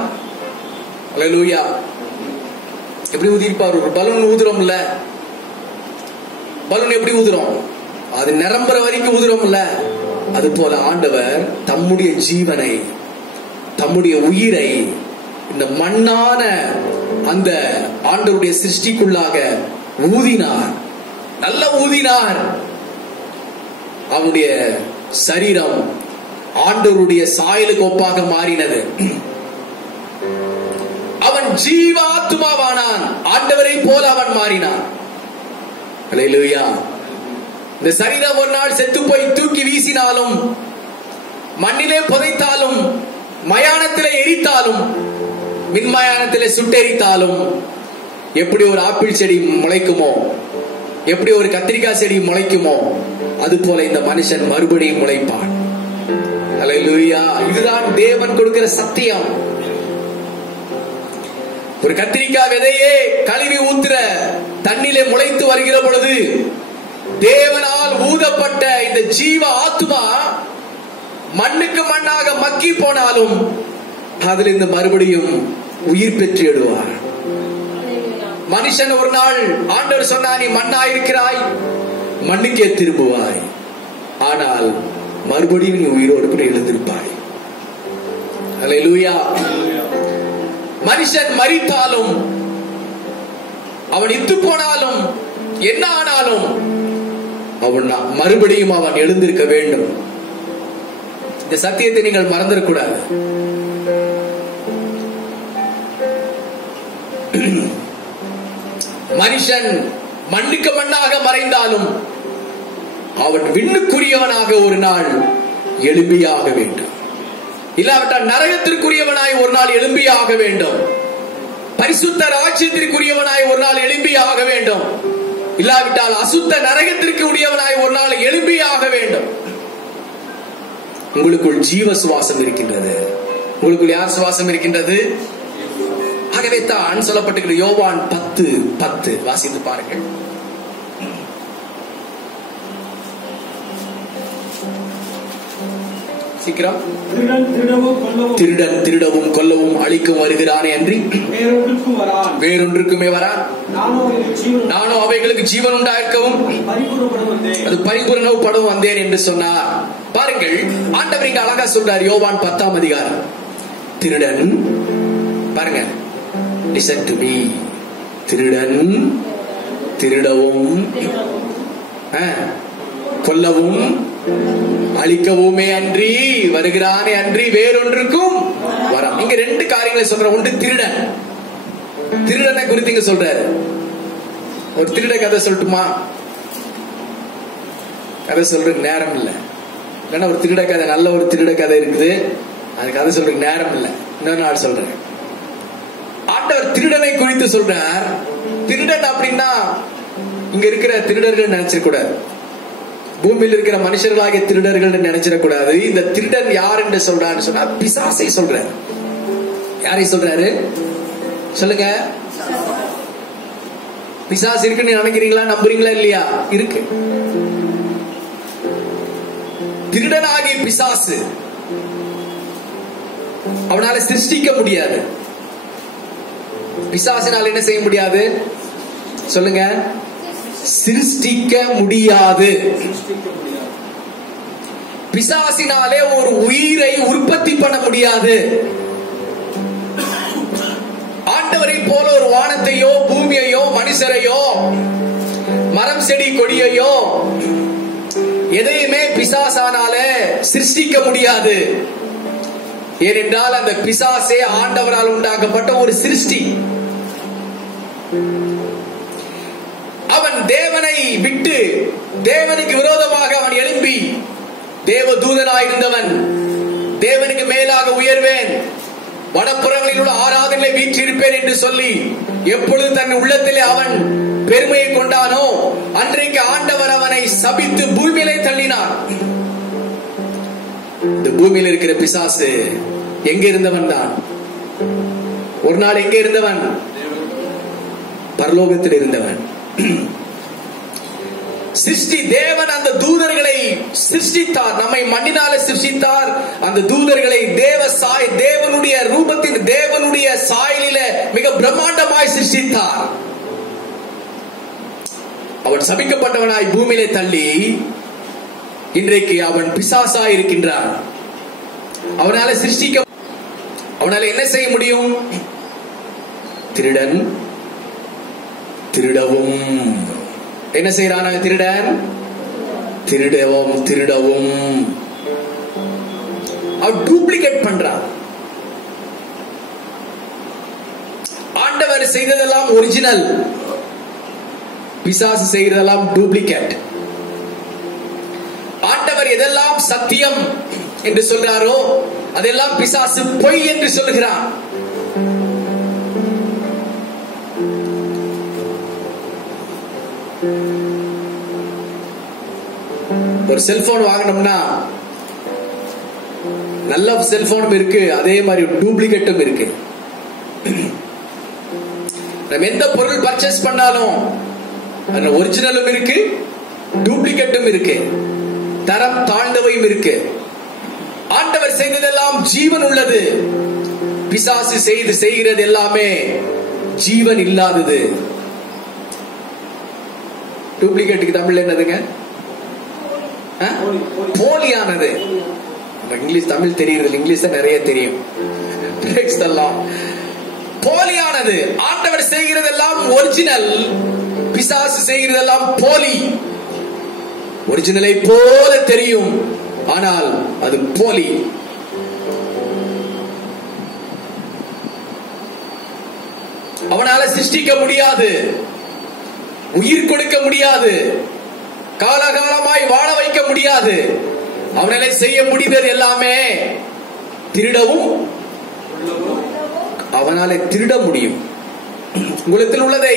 அல்லேலூயா. எப்படி ஊதிருப்பார்? ஒரு பலூன் ஊதுறோம்ல, பலூன் எப்படி ஊதுறோம்? அது நிரம்புற வரைக்கும் ஊதுறோம்ல. அது போல ஆண்டவர் தம்முடைய ஜீவனை, தம்முடைய உயிரை இந்த மண்ணான அந்த ஆண்டவருடைய சிருஷ்டிக்குள்ளாக ஊதினார். நல்ல ஊதினார். அவனுடைய சரீரம் ஆண்டவருடைய சாயலுக்கு ஒப்பாக மாறினது. அவன் ஜீவாத்மாவானான். ஆண்டவரை போல அவன் மாறினான். அல்லேலூயா. இந்த சரீரம் ஒரு நாள் செத்து போய் தூக்கி வீசினாலும், மண்ணிலே புதைத்தாலும், மயானத்திலே எரித்தாலும், மின்மயானத்திலே சுட்டெரித்தாலும், எப்படி ஒரு ஆப்பிள் செடி முளைக்குமோ, எப்படி ஒரு கத்திரிக்காய் செடி முளைக்குமோ, அது போல இந்த மனுஷன் மறுபடியும் முளைப்பான். அல்லேலூயா. இதுதான் தேவன் கொடுக்கிற சத்தியம். ஒரு கத்திரிக்காய் விதையே கழுவி ஊத்துற தண்ணிலே முளைத்து வருகிற பொழுது, தேவனால் ஊதப்பட்ட இந்த ஜீவ ஆத்மா மண்ணுக்கு மண்ணாக மக்கி போனாலும் அதிலிருந்து மறுபடியும் உயிர் பெற்று எடுவார். மனுஷன் ஒரு நாள் ஆண்டவர் சொன்னா, நீ மண்ணா இருக்கிறாய், மண்ணுக்கே திரும்புவாய், ஆனால் மறுபடியும் நீ உயிரோடு கூட எழுந்திருப்பாய். அல்லேலூயா. மனுஷன் மரித்தாலும், அவன் இத்து போனாலும், என்ன ஆனாலும் அவன் மறுபடியும் அவன் எழுந்திருக்க வேண்டும். இந்த சத்தியத்தை நீங்கள் மறந்துடக்கூடாது. மனுஷன் மண்ணுக்கு மண்ணாக மறைந்தாலும் அவன் விண்ணுக்குரியவனாக ஒரு நாள் எழும்பியாக வேண்டும். இல்லாவிட்டால் நரகத்திற்குரியவனாய் ஒரு நாள் எழும்பியாக வேண்டும். பரிசுத்த ராஜ்யத்திற்குரியவனாய் ஒரு நாள் எழும்பியாக வேண்டும். இல்லாவிட்டால் அசுத்த நரகத்திற்கு உரியவனாய் ஒரு நாள் எழும்பியாக வேண்டும். உங்களுக்குள் ஜீவ சுவாசம் இருக்கின்றது. உங்களுக்குள் யார் சுவாசம் இருக்கின்றது? ஆகவே தான் சொல்லப்பட்டிருக்கிற யோவான் 10:10 வாசித்து பாருங்கள். சீக்கிரம். திருடன் திருடவும் கொல்லவும் அழிக்கவும் வருகிறானே அன்றி வேறொன்றுக்குமே வரான். நானும் அவைகளுக்கு ஜீவன் உண்டாயிருக்கவும் அது பரிபூரணப்படும் வந்தேன் என்று சொன்னார். பாருங்கள், ஆண்டவர் இங்க அழகா சொல்றார். யோவான் 10ஆம் அதிகாரம். திருடன், பாருங்க, listen to me, திருடன் திருடவும் கொல்லவும் அழிக்கவுமே அன்றி வருகிறானே அன்றி வேறொன்றுக்கும் வரான். இங்க ரெண்டு காரியங்களை சொல்ற. ஒன்று திருடன். திருடனை குறித்து இங்க சொல்றாரு. ஒரு திருட கதை சொல்லட்டுமா? கதை சொல்றதுக்கு நேரம் இல்லை. இல்லைன்னா ஒரு திருட கதை, நல்ல ஒரு திருட கதை இருக்குது, அது கதை சொல்றதுக்கு நேரம் இல்லை. இன்னொரு நாள் சொல்றேன். ஆண்டவர் திருடனை குறித்து சொல்றார். திருடன் அப்படின்னா இங்க இருக்கிற திருடர்கள் நினைச்சிடக்கூடாது. பூமியில் இருக்கிற மனுஷர்களாகிய திருடர்கள் நினைச்சிடக்கூடாது. இந்த திருடன் யார் என்று சொல்றான்னு சொன்னா பிசாசை சொல்றாரு. யாரை சொல்றாரு சொல்லுங்க? பிசாசு இருக்குன்னு நினைக்கிறீங்களா? நம்புறீங்களா இல்லையா? இருக்கு. திருடனாகிய பிசாசு அவனால சிருஷ்டிக்க முடியாது. பிசாசினால் என்ன செய்ய முடியாது? சொல்லுங்க. சிருஷ்டிக்க முடியாது. பிசாசினாலே ஒரு உயிரை உற்பத்தி பண்ண முடியாது. ஆண்டவரை போல ஒரு வானத்தையோ பூமியையோ மனுஷரையோ மரம் செடி கொடியையோ எதையுமே பிசாசானாலே சிருஷ்டிக்க முடியாது. ஏனென்றால் அந்த பிசாசே ஆண்டவரால் உண்டாக்கப்பட்ட ஒரு சிருஷ்டி. அவன் தேவனை விட்டு தேவனுக்கு விரோதமாக அவன் எழும்பி தேவ தூதனாயிருந்தவன், தேவனுக்கு மேலாக உயர்வேன், வடப்புறங்களில் உள்ள ஆராதனை வீற்றிருப்பேன் என்று சொல்லி எப்பொழுது தன் உள்ளத்திலே அவன் பெருமையை கொண்டானோ அன்றைக்கு ஆண்டவர் அவனை சபித்து பூமியிலே தள்ளினார். இந்த பூமியில் இருக்கிற பிசாசு எங்க இருந்தவன் தான்? ஒரு நாள் எங்க இருந்தவன்? பரலோகத்தில் இருந்தவன். சிருஷ்டி தேவன் அந்த தூதர்களை சிருஷ்டித்தார். நம்மை மண்ணினால சிருஷ்டித்தார். அந்த தூதர்களை தேவனுடைய ரூபத்தின் தேவனுடைய சாயலில மிக பிரம்மாண்டமாய் சிருஷ்டித்தார். அவன் சபிக்கப்பட்டவனாய் பூமியிலே தள்ளி இன்றைக்கு அவன் பிசாசாய் இருக்கின்றான். அவனால சிருஷ்டிக்க, அவனால என்ன செய்ய முடியும்? திருடன் திருடவும். என்ன செய்யறான் திருடன்? திருடவும் அவன் டூப்ளிகேட் பண்றான். ஆண்டவர் செய்ததெல்லாம் ஒரிஜினல், பிசாசு செய்ததெல்லாம் டூப்ளிகேட். ஆண்டவர் எதெல்லாம் சத்தியம் என்று சொல்றாரோ அதெல்லாம் பிசாசு பொய் என்று சொல்லுகிறான். ஒரு செல்போன் வாங்கணும்னா நல்ல செல்போனும் இருக்கு, அதே மாதிரி டூப்ளிகேட்டும் இருக்கு. நம்ம எந்த பொருள் பர்ச்சேஸ் பண்ணாலும் ஒரிஜினலும் இருக்கு, டூப்ளிகேட்டும் இருக்கு, தரம் தாழ்ந்தவையும் இருக்கு. ஆண்டவர் செய்ததெல்லாம் ஜீவன் உள்ளது, பிசாசு செய்கிறது எல்லாமே ஜீவன் இல்லாதது. டூப்ளிகேட்டுக்கு தமிழ் என்னதுங்க? போலியானது. இங்கிலீஷ் தமிழ் தெரியுது, இங்கிலீஷ் தான் நிறைய தெரியும். போலியானது. ஆண்டவர் செய்கிறதெல்லாம் ஒரிஜினல், பிசாசு செய்கிறதெல்லாம் போலி. ஒரிஜினலை போல தெரியும், ஆனால் அது போலி. அவனால சிருஷ்டிக்க முடியாது, உயிர் கொடுக்க முடியாது, காலகாலமாய் வாழ வைக்க முடியாது. அவனால செய்ய முடிவது எல்லாமே திருடவும், அவனால திருட முடியும். உலகத்தில் உள்ளதை,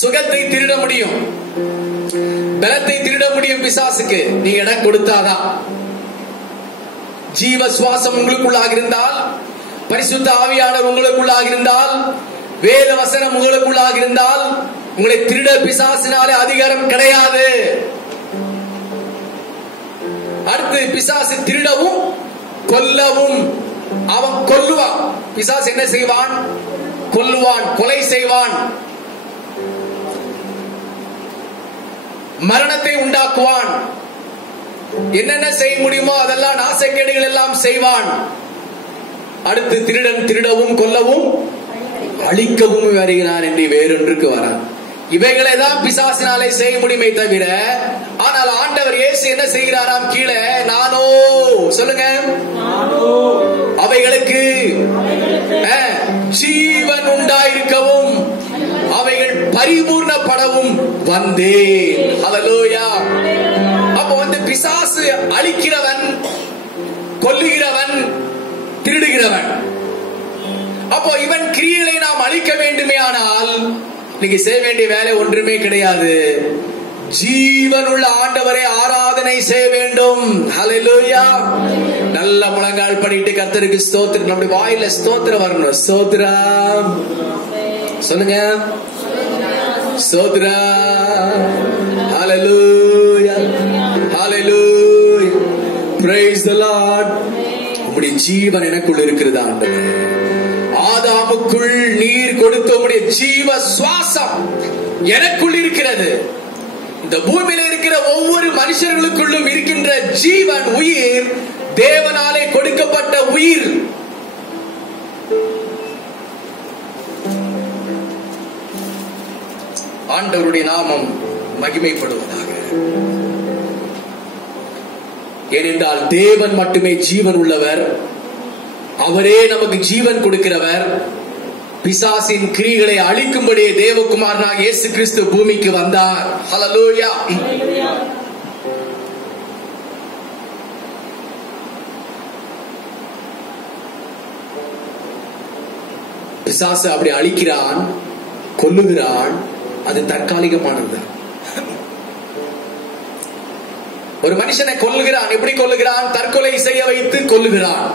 சுகத்தை திருட முடியும், பலத்தை திருட முடியும். பிசாசுக்கு நீ இடம் கொடுத்தாதான். ஜீவ சுவாசம் உங்களுக்குள்ளாக இருந்தால், பரிசுத்த ஆவியானவர் உங்களுக்குள்ளாக இருந்தால், வேத வசனம் உங்களுக்குள்ளாக இருந்தால், உங்களை திருட பிசாசினாலே அதிகாரம் கிடையாது. அடுத்து பிசாசு திருடவும் கொல்லவும். அவன் கொல்லுவான். பிசாசு என்ன செய்வான்? கொல்லுவான், கொலை செய்வான், மரணத்தை உண்டாக்குவான். என்னென்ன செய்ய முடியுமோ அதெல்லாம் நாசக்கேடுகள் எல்லாம் செய்வான். அடுத்து திருடன் திருடவும் கொல்லவும் அழிக்கவும் வருகிறான் என்று வேறொன்றுக்கு வரான். இவைகளை தான் பிசாசினாலே செய்ய முடியுமே தவிர, ஆனால் ஆண்டவர் இயேசு என்ன செய்கிறாராம்? கீழே நானோ சொல்லுங்க, அவைகளுக்கு ஜீவன் உண்டாயிருக்கவும் அவைகள் பரிபூர்ணப்படவும் வந்தேன். ஹல்லேலூயா. அப்ப வந்து பிசாசு அழிக்கிறவன், கொல்லுகிறவன், திருடுகிறவன். அப்போ இவன் கிரியைகளை நாம் அழிக்க வேண்டுமே ஆனால் இன்னைக்கு செய்ய வேண்டிய வேலை ஒன்றுமே கிடையாது. ஜீவனுள்ள ஆண்டவரை ஆராதனை செய்ய வேண்டும். ஹல்லேலூயா. நல்ல முழங்கால் படிட்டு கர்த்தருக்கு ஸ்தோத்திரம். நம்முடைய வாயில ஸ்தோத்திரம் வரணும். ஸ்தோத்திரம் சொல்லுங்க, ஸ்தோத்திரம். ஹல்லேலூயா, ஹல்லேலூயா, praise the Lord. உம்முடைய ஜீவன் எனக்குள் இருக்கிறது ஆண்டவரே. ஆதாமுக்குள் நீர் கொடுத்த உம்முடைய ஜீவ சுவாசம் எனக்குள் இருக்கிறது. இந்த பூமியில இருக்கிற ஒவ்வொரு மனுஷர்களுக்குள்ளும் இருக்கின்ற ஜீவன், உயிர் தேவனாலே கொடுக்கப்பட்ட உயிர். ஆண்டவருடைய நாமம் மகிமைப்படுவதாக. ஏனென்றால் தேவன் மட்டுமே ஜீவன் உள்ளவர். அவரே நமக்கு ஜீவன் கொடுக்கிறவர். பிசாசின் கிரியைகளை அழிக்கும்படியே தேவகுமாரனாக இயேசு கிறிஸ்து பூமிக்கு வந்தார். ஹல்லேலூயா. பிசாசு அப்படி அழிக்கிறான், கொல்லுகிறான். அது தற்காலிகமானது. ஒரு மனுஷனை கொல்லுகிறான். எப்படி கொல்லுகிறான்? தற்கொலை செய்ய வைத்து கொல்லுகிறான்.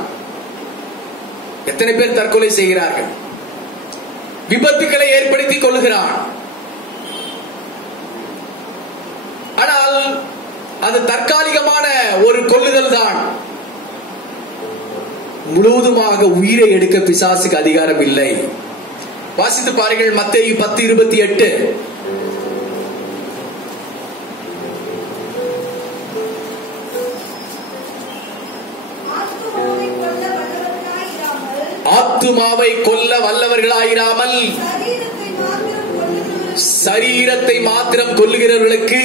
எத்தனை பேர் தற்கொலை செய்கிறார்கள்? விபத்துக்களை ஏற்படுத்தி கொள்ளுகிறான். ஆனால் அது தற்காலிகமான ஒரு கொல்லுதல் தான். முழுவதுமாக உயிரை எடுக்க பிசாசுக்கு அதிகாரம் இல்லை. வாசித்து பாருங்கள், மத்தேயு 10:28. ஆத்துமாவை கொல்ல வல்லவர்களாயிராமல் சரீரத்தை மாத்திரம் கொல்லுகிறவர்களுக்கு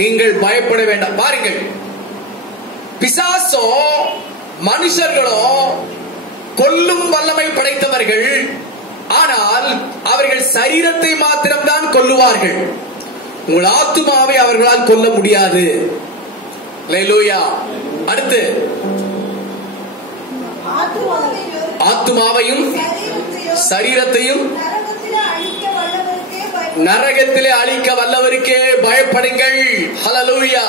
நீங்கள் பயப்பட வேண்டாம். பாருங்கள், பிசாசோ மனுஷர்களோ கொல்லும் வல்லமை படைத்தவர்கள். ஆனால் அவர்கள் சரீரத்தை மாத்திரம் தான் கொல்லுவார்கள். உங்கள் ஆத்துமாவை அவர்களால் கொல்ல முடியாது. ஹல்லேலூயா. அடுத்து ஆத்துமாவையும் சரீரத்தையும் நரகத்திலே அழிக்க வல்லவருக்கே பயப்படுங்கள். ஹல்லேலூயா.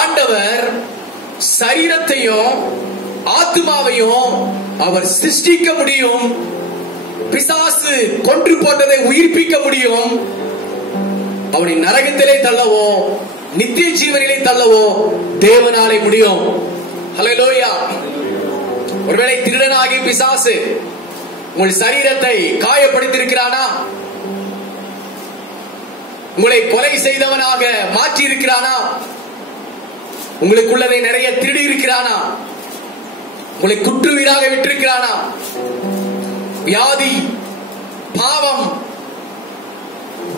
ஆண்டவர் சரீரத்தையும் ஆத்துமாவையும் அவர் சிருஷ்டிக்க முடியும். பிசாசு கொன்று போட்டதை உயிர்ப்பிக்க முடியும். அவனை நரகத்திலே தள்ளவோ நித்திய ஜீவனிலே தள்ளவோ தேவனாலே முடியும். ஹல்லேலூயா. ஒருவேளை திருடனாகி பிசாசு உங்கள் சரீரத்தை காயப்படுத்தியிருக்கிறானா? உங்களை கொலை செய்தவனாக மாற்றி இருக்கிறானா? உங்களுக்குள்ளதை நிறைய திருடி இருக்கிறானா? உங்களை குற்றுவீராக விட்டிருக்கிறானா? வியாதி, பாவம்,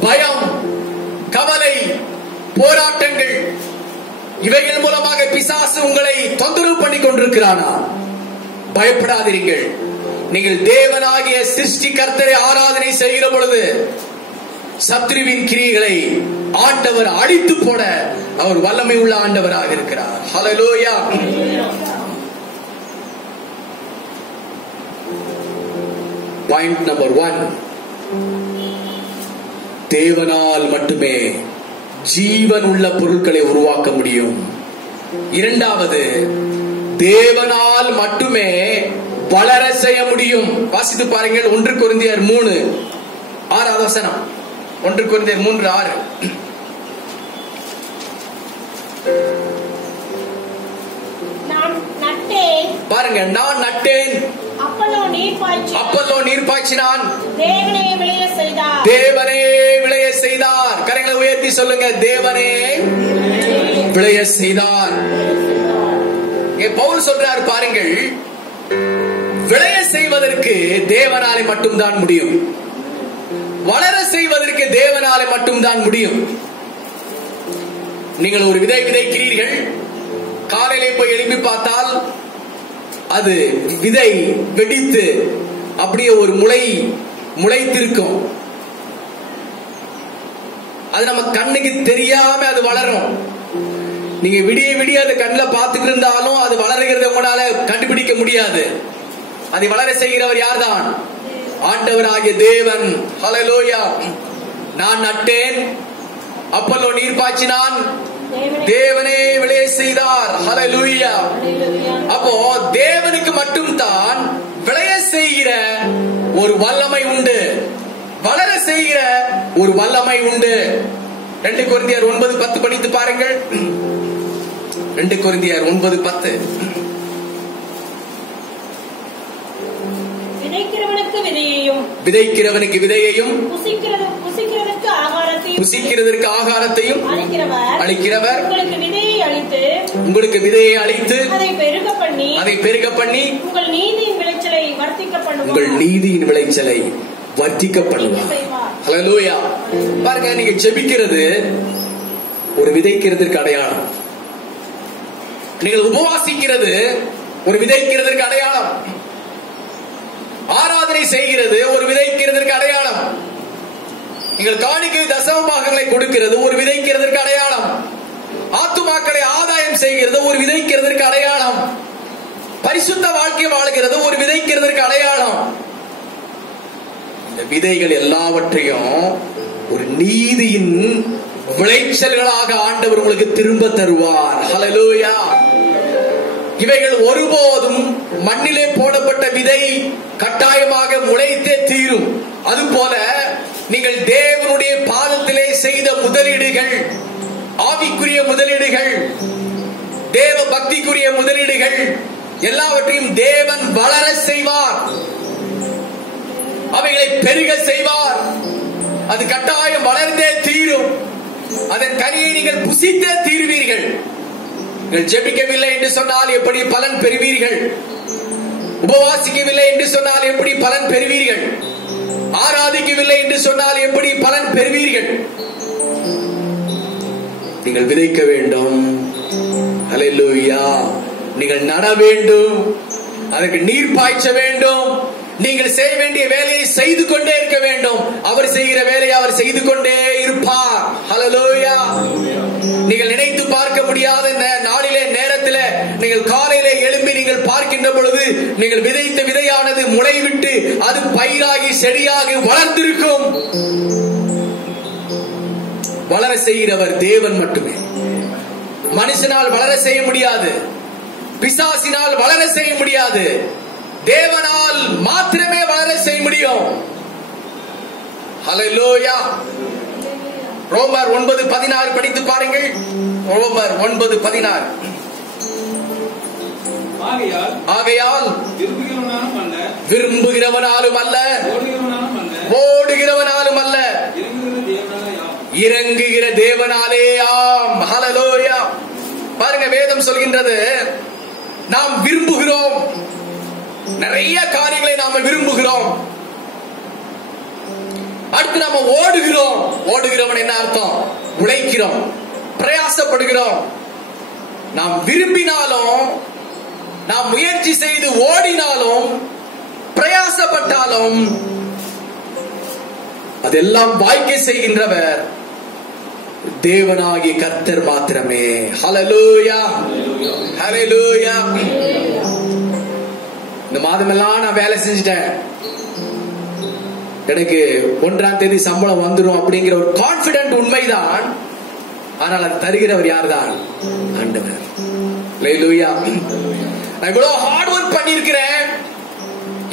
பயம், கவலை, போராட்டங்கள், இவைகள் மூலமாக பிசாசு உங்களை தொந்தரவு பண்ணி கொண்டிருக்கிறானா? பயப்படாதீர்கள். நீங்கள் தேவனாகிய சிருஷ்டிகர்த்தரை ஆராதனை செய்கிற பொழுது சத்ருவின் கிரியைகளை ஆண்டவர் அழித்து போட அவர் வல்லமை உள்ள ஆண்டவராக இருக்கிறார். ஹல்லேலூயா. பாயிண்ட் நம்பர் 1, தேவனால் மட்டுமே ஜீவன் உள்ள பொருட்களை உருவாக்க முடியும். இரண்டாவது, தேவனால் மட்டுமே வளர செய்ய முடியும். வாசித்து பாருங்கள் 1 கொரிந்தியர் 3:6 வசனம். 1 கொரிந்தியர் 3:6. பாருங்க, நான் நட்டேன், அப்பல்லோ நீர் பாய்ச்சினான், தேவனே விளைய செய்தார். கரங்களை உயர்த்தி சொல்லுங்க, தேவனே விளைய செய்தார். பவுல் சொல்றார் பாருங்கள், விளைய செய்வதற்கு தேவனாலே மட்டும்தான் முடியும். வளர செய்வதற்கு தேவனாலே மட்டும்தான் முடியும். நீங்கள் ஒரு விதை விதைக்கிறீர்கள், காலையிலே போய் எழுப்பி பார்த்தால் அது விதை வெடித்து அப்படியே ஒரு முளைத்திருக்கும். அது நம்ம கண்ணுக்கு தெரியாம அது வளரும். நீங்க விடிய விடிய அது கண்ணில் பார்த்துட்டு இருந்தாலும் அது வளருகிறத உங்களால கண்டுபிடிக்க முடியாது. அதை வளர செய்கிறவர் யார்தான்? ஆண்டவராகிய தேவன். ஹல்லேலூயா. நான் நட்டேன், அப்பல்லோ நீர் பாய்ச்சினான், தேவனே விளைய செய்தார். ஹல்லேலூயா. அப்போ தேவனுக்கு மட்டும் தான் விளைய செய்கிற ஒரு வல்லமை உண்டு, வளர செய்கிற ஒரு வல்லமை உண்டு. 2 கொரிந்தியர் 9:10 படித்து பாருங்கள். 2 கொரிந்தியர் 9:10. விதைக்கிறவனுக்கு விதையையும் புசிக்கிறதற்கு ஆகாரத்தையும் அளிக்கிறவர், உங்களுக்கு விதையை அளித்து அதை பெருக பண்ணி உங்கள் நீதியின் விளைச்சலை வர்த்திக்க பண்ணுவார். ஹல்லேலூயா. பாருங்க, நீங்க ஜெபிக்கிறது ஒரு விதைக்கிறதற்கு அடையாளம். நீங்கள் உபவாசிக்கிறது ஒரு விதைக்கிறதற்கு அடையாளம். ஆராதனை செய்கிறது ஒரு விதைக்கிறதற்கு அடையாளம். நீங்கள் காணிக்கை தசம பாகங்களை கொடுக்கிறது ஒரு விதைக்கிறதற்கு அடையாளம். ஆத்துமாக்களை ஆதாயம் செய்கிறது ஒரு விதைக்கிறதற்கு அடையாளம். பரிசுத்த வாழ்க்கை வாழ்கிறது ஒரு விதைக்கிறதற்கு அடையாளம். இந்த விதைகள் எல்லாவற்றையும் ஒரு நீதியின் விளைச்சல்களாக ஆண்டவர் உங்களுக்கு திரும்ப தருவார். ஹல்லேலூயா. இவைகள் ஒருபோதும் மண்ணிலே போடப்பட்ட விதை கட்டாயமாக முளைத்தே தீரும். அதுபோல நீங்கள் தேவனுடைய பாதத்திலே செய்த முதலீடுகள், ஆவிக்குரிய முதலீடுகள், தேவ பக்திக்குரிய முதலீடுகள் எல்லாவற்றையும் தேவன் வளர செய்வார். அவைகளை பெருக செய்வார். அது கட்டாயம் வளர்ந்தே தீரும். அதன் கனியை நீங்கள் புசித்தே தீருவீர்கள். நீங்கள் ஜெபிக்கவில்லை என்று சொன்னால் எப்படி பலன் பெறுவீர்கள்? உபவாசிக்கவில்லை என்று சொன்னால் எப்படி பலன் பெறுவீர்கள்? ஆராதிக்கவில்லை என்று சொன்னால் எப்படி பலன் பெறுவீர்கள்? நீங்கள் விதைக்க வேண்டும். ஹல்லேலூயா. நீங்கள் நட வேண்டும், அதற்கு நீர் பாய்ச்ச வேண்டும். நீங்கள் செய்ய வேண்டிய வேலையை செய்து கொண்டே இருக்க வேண்டும். அவர் செய்கிற வேலையை அவர் செய்து கொண்டே இருப்பார். ஹல்லேலூயா. நீங்கள் நினைத்து பார்க்க முடியாத நாளிலே நேரத்தில் நீங்கள் காலையிலே எழும்பி நீங்கள் பார்க்கின்ற பொழுது நீங்கள் விதைத்த விதையானது முளைவிட்டு அது பயிராகி செடியாகி வளர்ந்திருக்கும். வளர செய்கிறவர் தேவன் மட்டுமே. மனுஷனால் வளர செய்ய முடியாது, பிசாசினால் வளர செய்ய முடியாது. தேவனால் மாத்திரமே வளர செய்ய முடியும். ஹல்லேலூயா. ரோமர் 9:16 படித்து பாருங்கள். ரோமர் 9:16. ஆகையால் விரும்புகிறவனாலும் அல்ல, ஓடுகிறவனாலும் அல்ல, இறங்குகிற தேவனாலே. ஆம், ஹல்லேலூயா. பாருங்க, வேதம் சொல்கின்றது, நாம் விரும்புகிறோம், நிறைய காரியங்களை நாம விரும்புகிறோம். அடுத்து நாம ஓடுகிறோம். ஓடுகிறவன் என்ன அர்த்தம்? உழைக்கிறோம், பிரயாசப்படுகிறோம். நாம் விரும்பினாலும், நாம் முயற்சி செய்து ஓடினாலும், பிரயாசப்பட்டாலும் அதெல்லாம் வாய்க்கை செய்கின்றவர் தேவனாகிய கர்த்தர் மாத்திரமே. ஹல்லேலூயா, ஹல்லேலூயா. இந்த மாதமெல்லாம் நான் வேலை செஞ்சிட்டேன், எனக்கு 1ஆம் தேதி சம்பளம் வந்துடும் அப்படிங்கிற ஒரு கான்பிடன்ட் உண்மைதான். ஆனால் அது தருகிறவர் யார்தான்? ஆண்டவர். ஹல்லேலூயா. நான் இவ்வளவு ஹார்ட் ஒர்க் பண்ணிருக்கிறேன்,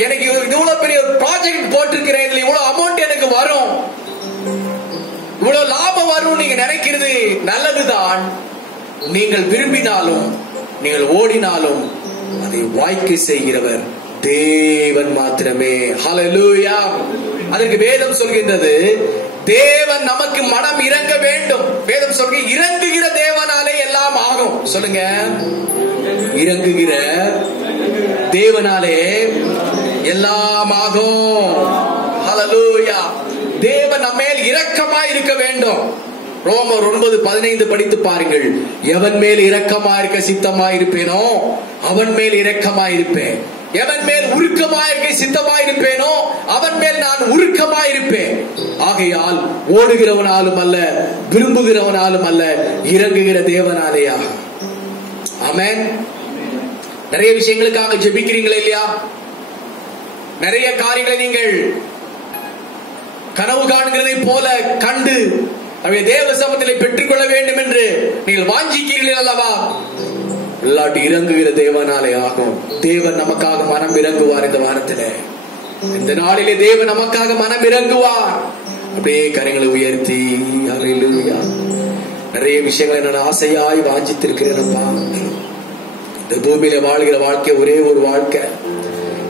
எனக்கு இவ்வளவு பெரிய ப்ராஜெக்ட் போட்டிருக்கிறேன், இதுல இவ்வளவு அமௌண்ட் எனக்கு வரும், இவ்வளவு லாபம் வரும் நீங்க நினைக்கிறது நல்லதுதான். நீங்கள் விரும்பினாலும், நீங்கள் ஓடினாலும் அதை வாய்க்கை செய்கிறவர் தேவன் மாத்திரமே. ஹல்லேலூயா. அதற்கு வேதம் சொல்கின்றது, தேவன் நமக்கு மனம் இறங்க வேண்டும். வேதம் சொல்க, இறங்குகிற தேவனாலே எல்லாம் ஆகும். சொல்லுங்க, இறங்குகிற தேவனாலே எல்லாம் ஆகும். ஹல்லேலூயா. தேவன் நம்மேல் இரக்கமாய் இருக்க வேண்டும். ரோமர் 9:15 படித்து பாருங்கள். எவன் மேல் இரக்கமாய் இருக்க சித்தமாய் இருப்பேனோ அவன் மேல் இரக்கமாய் இருப்பேன், எவன் மேல் உருக்கமாய் இருக்க சித்தமாய் இருப்பேனோ அவன் மேல் நான் உருக்கமாய் இருப்பேன். ஆகையால் ஓடுகிறவனாலும் அல்ல, விரும்புகிறவனாலும் அல்ல, இறங்குகிற தேவனாலேயா. ஆமென். நிறைய விஷயங்களுக்காக ஜெபிக்கிறீங்களா இல்லையா? நிறைய காரியங்களை நீங்கள் கனவு காண்கிறதை போல கண்டு அவை தேவ சமூகத்திலே பெற்றுக்கொள்ள வேண்டும் என்று நீங்கள் வாஞ்சிக்கிறீர்கள் அல்லவா? இல்லாட்டி இறங்குகிற தேவனாலே ஆகும். தேவன் நமக்காக மனம் இறங்குவார். இந்த வாரத்திலே, இந்த நாளிலே தேவன் நமக்காக மனம் இறங்குவார். அப்படியே கரங்களை உயர்த்தி ஹல்லேலூயா. நிறைய விஷயங்களை நான் ஆசையாய் வாஞ்சித்திருக்கிறேன்ப்பா. இந்த பூமியில வாழ்கிற வாழ்க்கை ஒரே ஒரு வாழ்க்கை.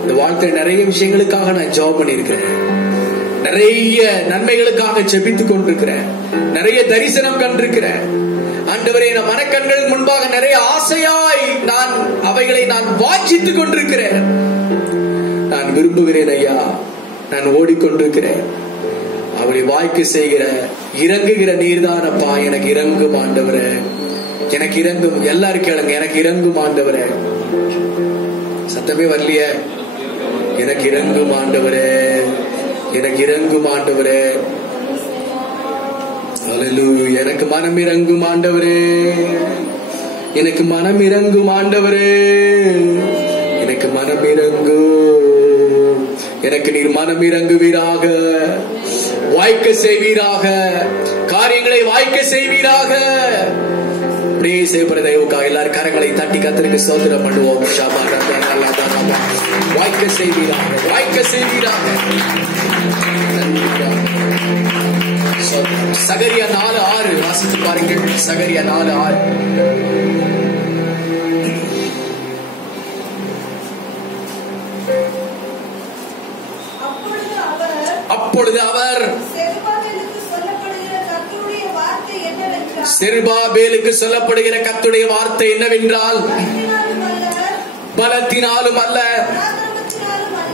இந்த வாழ்க்கையில் நிறைய விஷயங்களுக்காக நான் ஜெபம் பண்ணியிருக்கிறேன், நிறைய நன்மைகளுக்காக ஜெபித்துக் கொண்டிருக்கிறேன், நிறைய தரிசனம் கண்டிருக்கிறேன். ஆண்டவரே, என் மனக்கண்கள் முன்பாக நிறைய ஆசையாய் நான் அவைகளை நான் வாஞ்சித்துக் கொண்டிருக்கிறேன். நான் விரும்புகிறேன் ஐயா, நான் ஓடிக்கொண்டிருக்கிறேன். அவரை வாய்க்கு செய்கிற இறங்குகிற நீர்தானப்பா. எனக்கு இறங்கும் ஆண்டவரே, எனக்கு இறங்கும். எல்லாரும் கேளுங்க, எனக்கு இறங்கும் ஆண்டவரே. சத்தமே வரலையே. எனக்கு இறங்கும் ஆண்டவரே, எனக்கு இறங்கும் ஆண்டவரே. ஹல்லேலூயா. எனக்கு மனம் இறங்கும் ஆண்டவரே, எனக்கு மனம் இறங்கும் ஆண்டவரே, எனக்கு மனம் இறங்கும். எனக்கு நீர் மனம் இறங்குவீராக, வாய்க்க செய்வீராக, காரியங்களை வாய்க்க செய்வீராக. அப்படியே செய்யப்படுற தெய்வக்காக எல்லாரும் கரங்களை தட்டி கர்த்தருக்கு ஸ்தோத்திரம் பண்ணுவோம். வாய்க்க செய்வீராக, வாய்க்க செய்வீராக. சகரியா 4:6 வாசித்து பாருங்கள். சகரியா 4:6. அப்பொழுது அவர் செருபாபேலுக்கு சொல்லப்படுகிற கர்த்தருடைய வார்த்தை என்னவென்றால், பலத்தினாலும் அல்ல,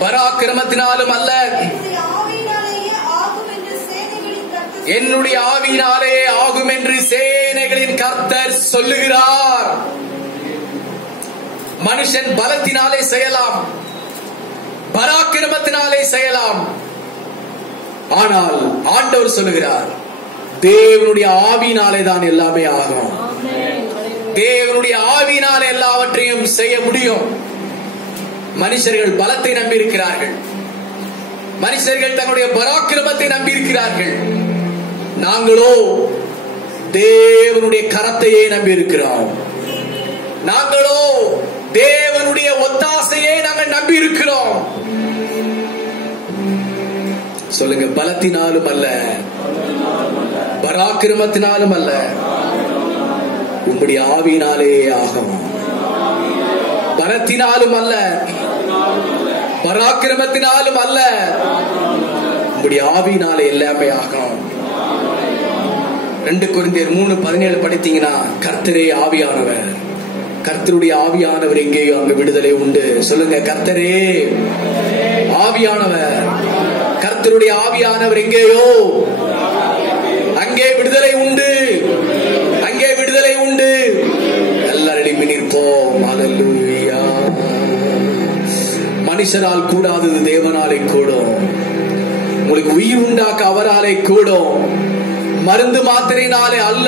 பராக்கிரமத்தினாலும் அல்ல, என்னுடைய ஆவியினாலே ஆகும் என்று சேனைகளின் கர்த்தர் சொல்லுகிறார். மனுஷன் பலத்தினாலே செய்யலாம், பராக்கிரமத்தினாலே செய்யலாம், ஆனால் ஆண்டவர் சொல்லுகிறார், தேவனுடைய ஆவியினாலே தான் எல்லாமே ஆகும். தேவனுடைய ஆவியினாலே எல்லாவற்றையும் செய்ய முடியும். மனுஷர்கள் பலத்தை நம்பி இருக்கிறார்கள், மனுஷர்கள் தங்களுடைய பராக்கிரமத்தை நம்பி இருக்கிறார்கள். நாங்களோ தேவனுடைய கரத்தையே நம்பி இருக்கிறோம். நாங்களோ தேவனுடைய ஒத்தாசையை நாங்கள் நம்பி இருக்கிறோம். சொல்லுங்க, பலத்தினாலும் அல்ல, பராக்கிரமத்தினாலும் அல்ல, உங்களுடைய ஆவியினாலே ஆகும். பலத்தினாலும் அல்ல, பராக்கிரமத்தினாலும் அல்ல, உங்களுடைய ஆவியினாலே எல்லாமே ஆகும். 2 கொரிந்தியர் 3:17 படித்தீங்கன்னா, கர்த்தரே ஆவியானவர், கர்த்தருடைய ஆவியானவர் எங்கேயோ அங்கு விடுதலை உண்டு. சொல்லுங்க, கர்த்தரே ஆவியானவர், கர்த்தருடைய ஆவியானவர் எங்கேயோ அங்கே விடுதலை உண்டு, அங்கே விடுதலை உண்டு. எல்லாரும் நிற்போம். ஹல்லேலூயா. மனுஷரால் கூடாதது தேவனாலே கூடும். உங்களுக்கு உயிர் உண்டாக்க அவராலே கூடும். மருந்து மாத்திரையினாலே அல்ல,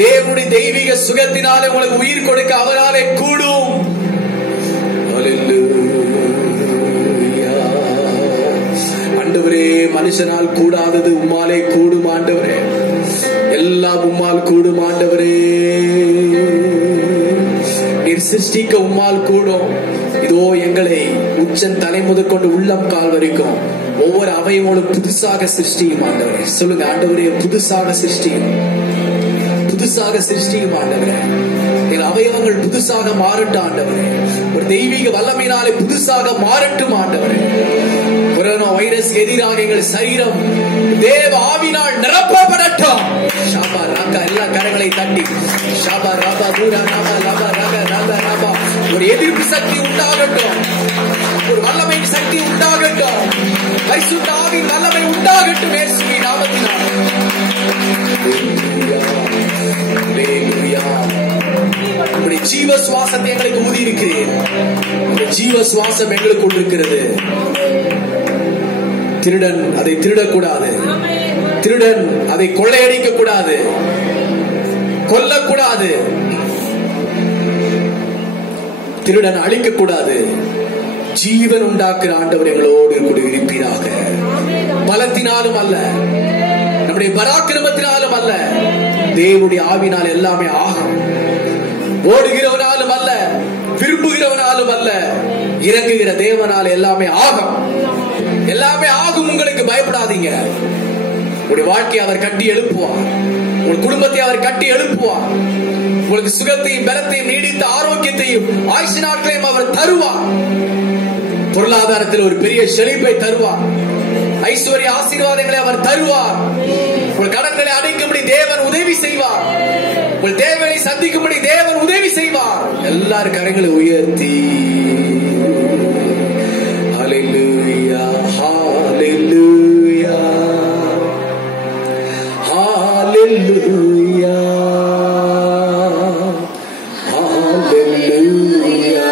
தேவனுடைய தெய்வீக சுகத்தினாலே உங்களுக்கு உயிர் கொடுக்க அவராலே கூடும். ஆண்டவரே, மனுஷனால் கூடாதது உம்மாலே கூடும் ஆண்டவரே. எல்லாம் உம்மால் கூடும் ஆண்டவரே. நீர் சிருஷ்டிக்க உம்மால் கூடும். இதோ எங்களை உச்சன் தலை முதற்கொண்டு உள்ளம் கால் வரைக்கும் ஒவ்வொரு அவயவோடும் புதுசாக சிருஷ்டியும் ஆண்டவரே. சொல்லுங்க, ஆண்டவரே, புதுசாக சிருஷ்டியும், புதுசாக சிருஷ்டியும் ஆண்டவரே. என் அவயவங்கள் புதுசாக மாறட்டும் ஆண்டவரே. ஒரு தெய்வீக வல்லமையினாலே புதுசாக மாறட்டும் ஆண்டவரே. கொரோனா வைரஸ் எதிராக எங்கள் சரீரம் தேவ ஆவினால் நிரப்பப்படட்டும். ஷாபா ராகா, எல்லா கரங்களை தட்டி ஷாபா ராபா பூரா ராபா லாபா ராகா ராகா ராபா. ஒரு எதிர்ப்பு சக்தி உண்டாகட்டும், ஒரு வல்லமை சக்தி உண்டாகட்டும், பரிசுத்த ஆவியின் வல்லமை உண்டாகட்டும் இயேசுவின் நாமத்தினால். உங்களுடைய ஜீவ சுவாசத்தை எங்களுக்கு ஊதி இருக்கிறேன். அந்த ஜீவ சுவாசம் எங்களுக்குள் இருக்கிறது. திருடன் அதை திருடக்கூடாது, திருடன் அதை கொள்ளையடிக்க கூடாது, கொல்லக்கூடாது, திருடன் அழிக்க கூடாது. ஜீவன் உண்டாக்குற ஆண்டவர் எங்களோடு கூட இருப்பீராக. பலத்தினாலும் அல்ல, நம்முடைய பராக்கிரமத்தினாலும் அல்ல, தேவனுடைய ஆவினால் எல்லாமே ஆகும். ஓடுகிறவனாலும் அல்ல, விரும்புகிறவனாலும் அல்ல, இறங்குகிற தேவனால் எல்லாமே ஆகும். எல்லாமே ஆகும். உங்களுக்கு பயப்படாதீங்க. உங்களுடைய வாழ்க்கையை அவர் கட்டி எழுப்புவார். உங்கள் குடும்பத்தை அவர் கட்டி எழுப்புவார். உங்களுக்கு சுகத்தையும் பலத்தையும் நீடித்த ஆரோக்கியத்தையும் ஆயுசு நாட்களையும் அவர் தருவார். பொருளாதாரத்தில் ஒரு பெரிய செழிப்பை தருவார். ஐஸ்வர்ய ஆசீர்வாதங்களை அவர் தருவார். உங்கள் கடன்களை அடைக்கும்படி தேவன் உதவி செய்வார். உங்கள் தேவையை சந்திக்கும்படி தேவன் உதவி செய்வார். எல்லாரும் கரங்களை உயர்த்தி ஹல்லேலூயா, ஹல்லேலூயா, ஹல்லேலூயா, ஹல்லேலூயா, ஹல்லேலூயா.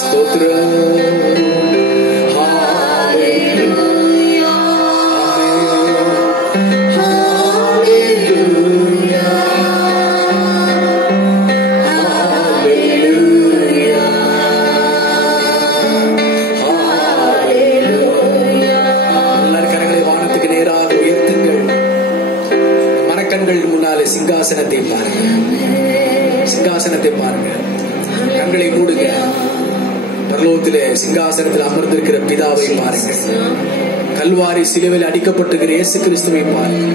ஸ்தோத்திரம். சிங்காசனத்தை பாருங்க, சிங்காசனத்தை பாருங்க. கண்களை மூடுங்க. பரலோகத்திலே சிங்காசனத்தில் அமர்ந்திருக்கிற பிதாவை பாருங்க. கல்வாரி சிலுவையில் அடிக்கப்பட்டிருக்கிற இயேசு கிறிஸ்துவை பாருங்க.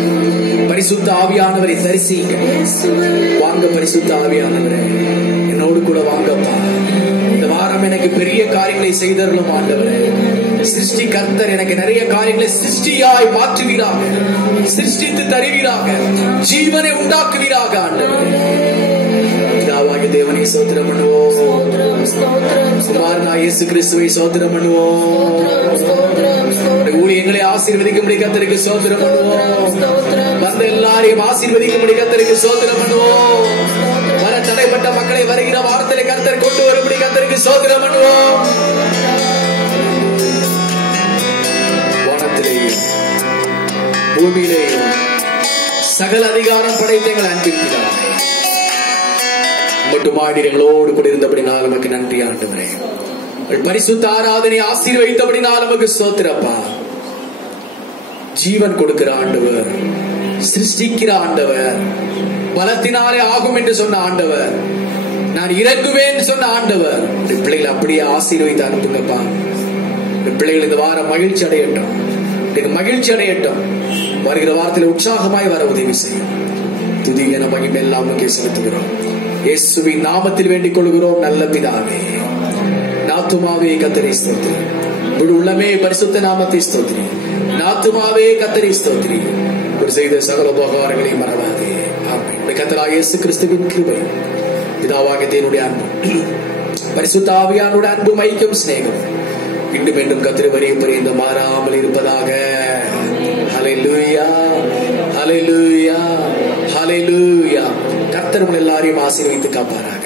பரிசுத்த ஆவியானவரை தரிசிங்க. வாங்க பரிசுத்த ஆவியானவரே, என்னோடு கூட வாங்கப்பா. இந்த வாரம் எனக்கு பெரிய காரியங்களை செய்தருளும் ஆண்டவரே. சிருஷ்டி கர்த்தர் எனக்கு நிறைய காரியங்களை சிருஷ்டியாய் மாற்றுவீராக, சிருஷ்டித்து தருவீராக, ஜீவனை உண்டாக்குவீராக ஆண்டவரே. பிதாவாகிய தேவனை ஸ்தோத்திரம் பண்ணுவோம். குமாரனாகிய இயேசு கிறிஸ்துவை ஸ்தோத்திரம் பண்ணுவோம். ஊழியங்களை ஆசீர்வதிக்கும்படி கர்த்தருக்கு ஸ்தோத்திரம் பண்ணுவோம். வந்த எல்லாரையும் ஆசீர்வதிக்கும்படி கர்த்தருக்கு ஸ்தோத்திரம் பண்ணுவோம். வர தடைப்பட்ட மக்களை வருகிற வார்த்தையை கர்த்தர் கொண்டு வரும்படி கர்த்தருக்கு ஸ்தோத்திரம் பண்ணுவோம். வானத்திலேயும் பூமியிலேயும் சகல அதிகாரம் படைத்த எங்கள் அன்பிற்கிறார் மட்டும் எங்களோடு கூட இருந்தபடினால் நமக்கு நன்றி ஆண்டவரே. பரிசுத்த ஆராதனை ஆசீர்வதித்தபடினால் நமக்கு ஸ்தோத்திரப்பா. ஜீவன் கொடுக்கிற ஆண்டவர், சிருஷ்டிக்கிற ஆண்டவர், பலத்தினாலே ஆகும் என்று சொன்ன ஆண்டவர், நான் இறங்குவேன் சொன்ன ஆண்டவர். பிள்ளைகள் அப்படியே ஆசீர்வதித்து அனுப்புங்கப்பா. பிள்ளைகள் இந்த வாரம் மகிழ்ச்சி அடையட்டும், மகிழ்ச்சி அடையட்டும். வருகிற வாரத்தில் உற்சாகமாய் வர உதவி செய்யும். துதிகன மகிமை எல்லாம் செலுத்துகிறோம். இயேசுவின் நாமத்தில் வேண்டிக் கொள்கிறோம் நல்ல பிதாவே. நாத்துமாவே கர்த்தரை ஸ்தோத்திரம். முழு உள்ளமே பரிசுத்த நாமத்தை ஸ்தோத்திரி. ஆத்துமாவே கர்த்தரை ஸ்தோத்திரி. ஒரு செய்த சகல உபகாரங்களை மறவாதே. ஆமென். கர்த்தராகிய இயேசு கிறிஸ்துவின் கிருபை, பிதாவாகிய தேவனுடைய அன்பு, பரிசுத்த ஆவியானவருடைய அன்பும் ஐக்கியம் சிநேகம் இன்னும் மீண்டும் கர்த்தர் வரையும் பரிந்து மாறாமல் இருப்பதாக. ஹல்லேலூயா, ஹல்லேலூயா, ஹல்லேலூயா. கர்த்தர் எல்லாரையும் ஆசீர்வதித்து காப்பாராக.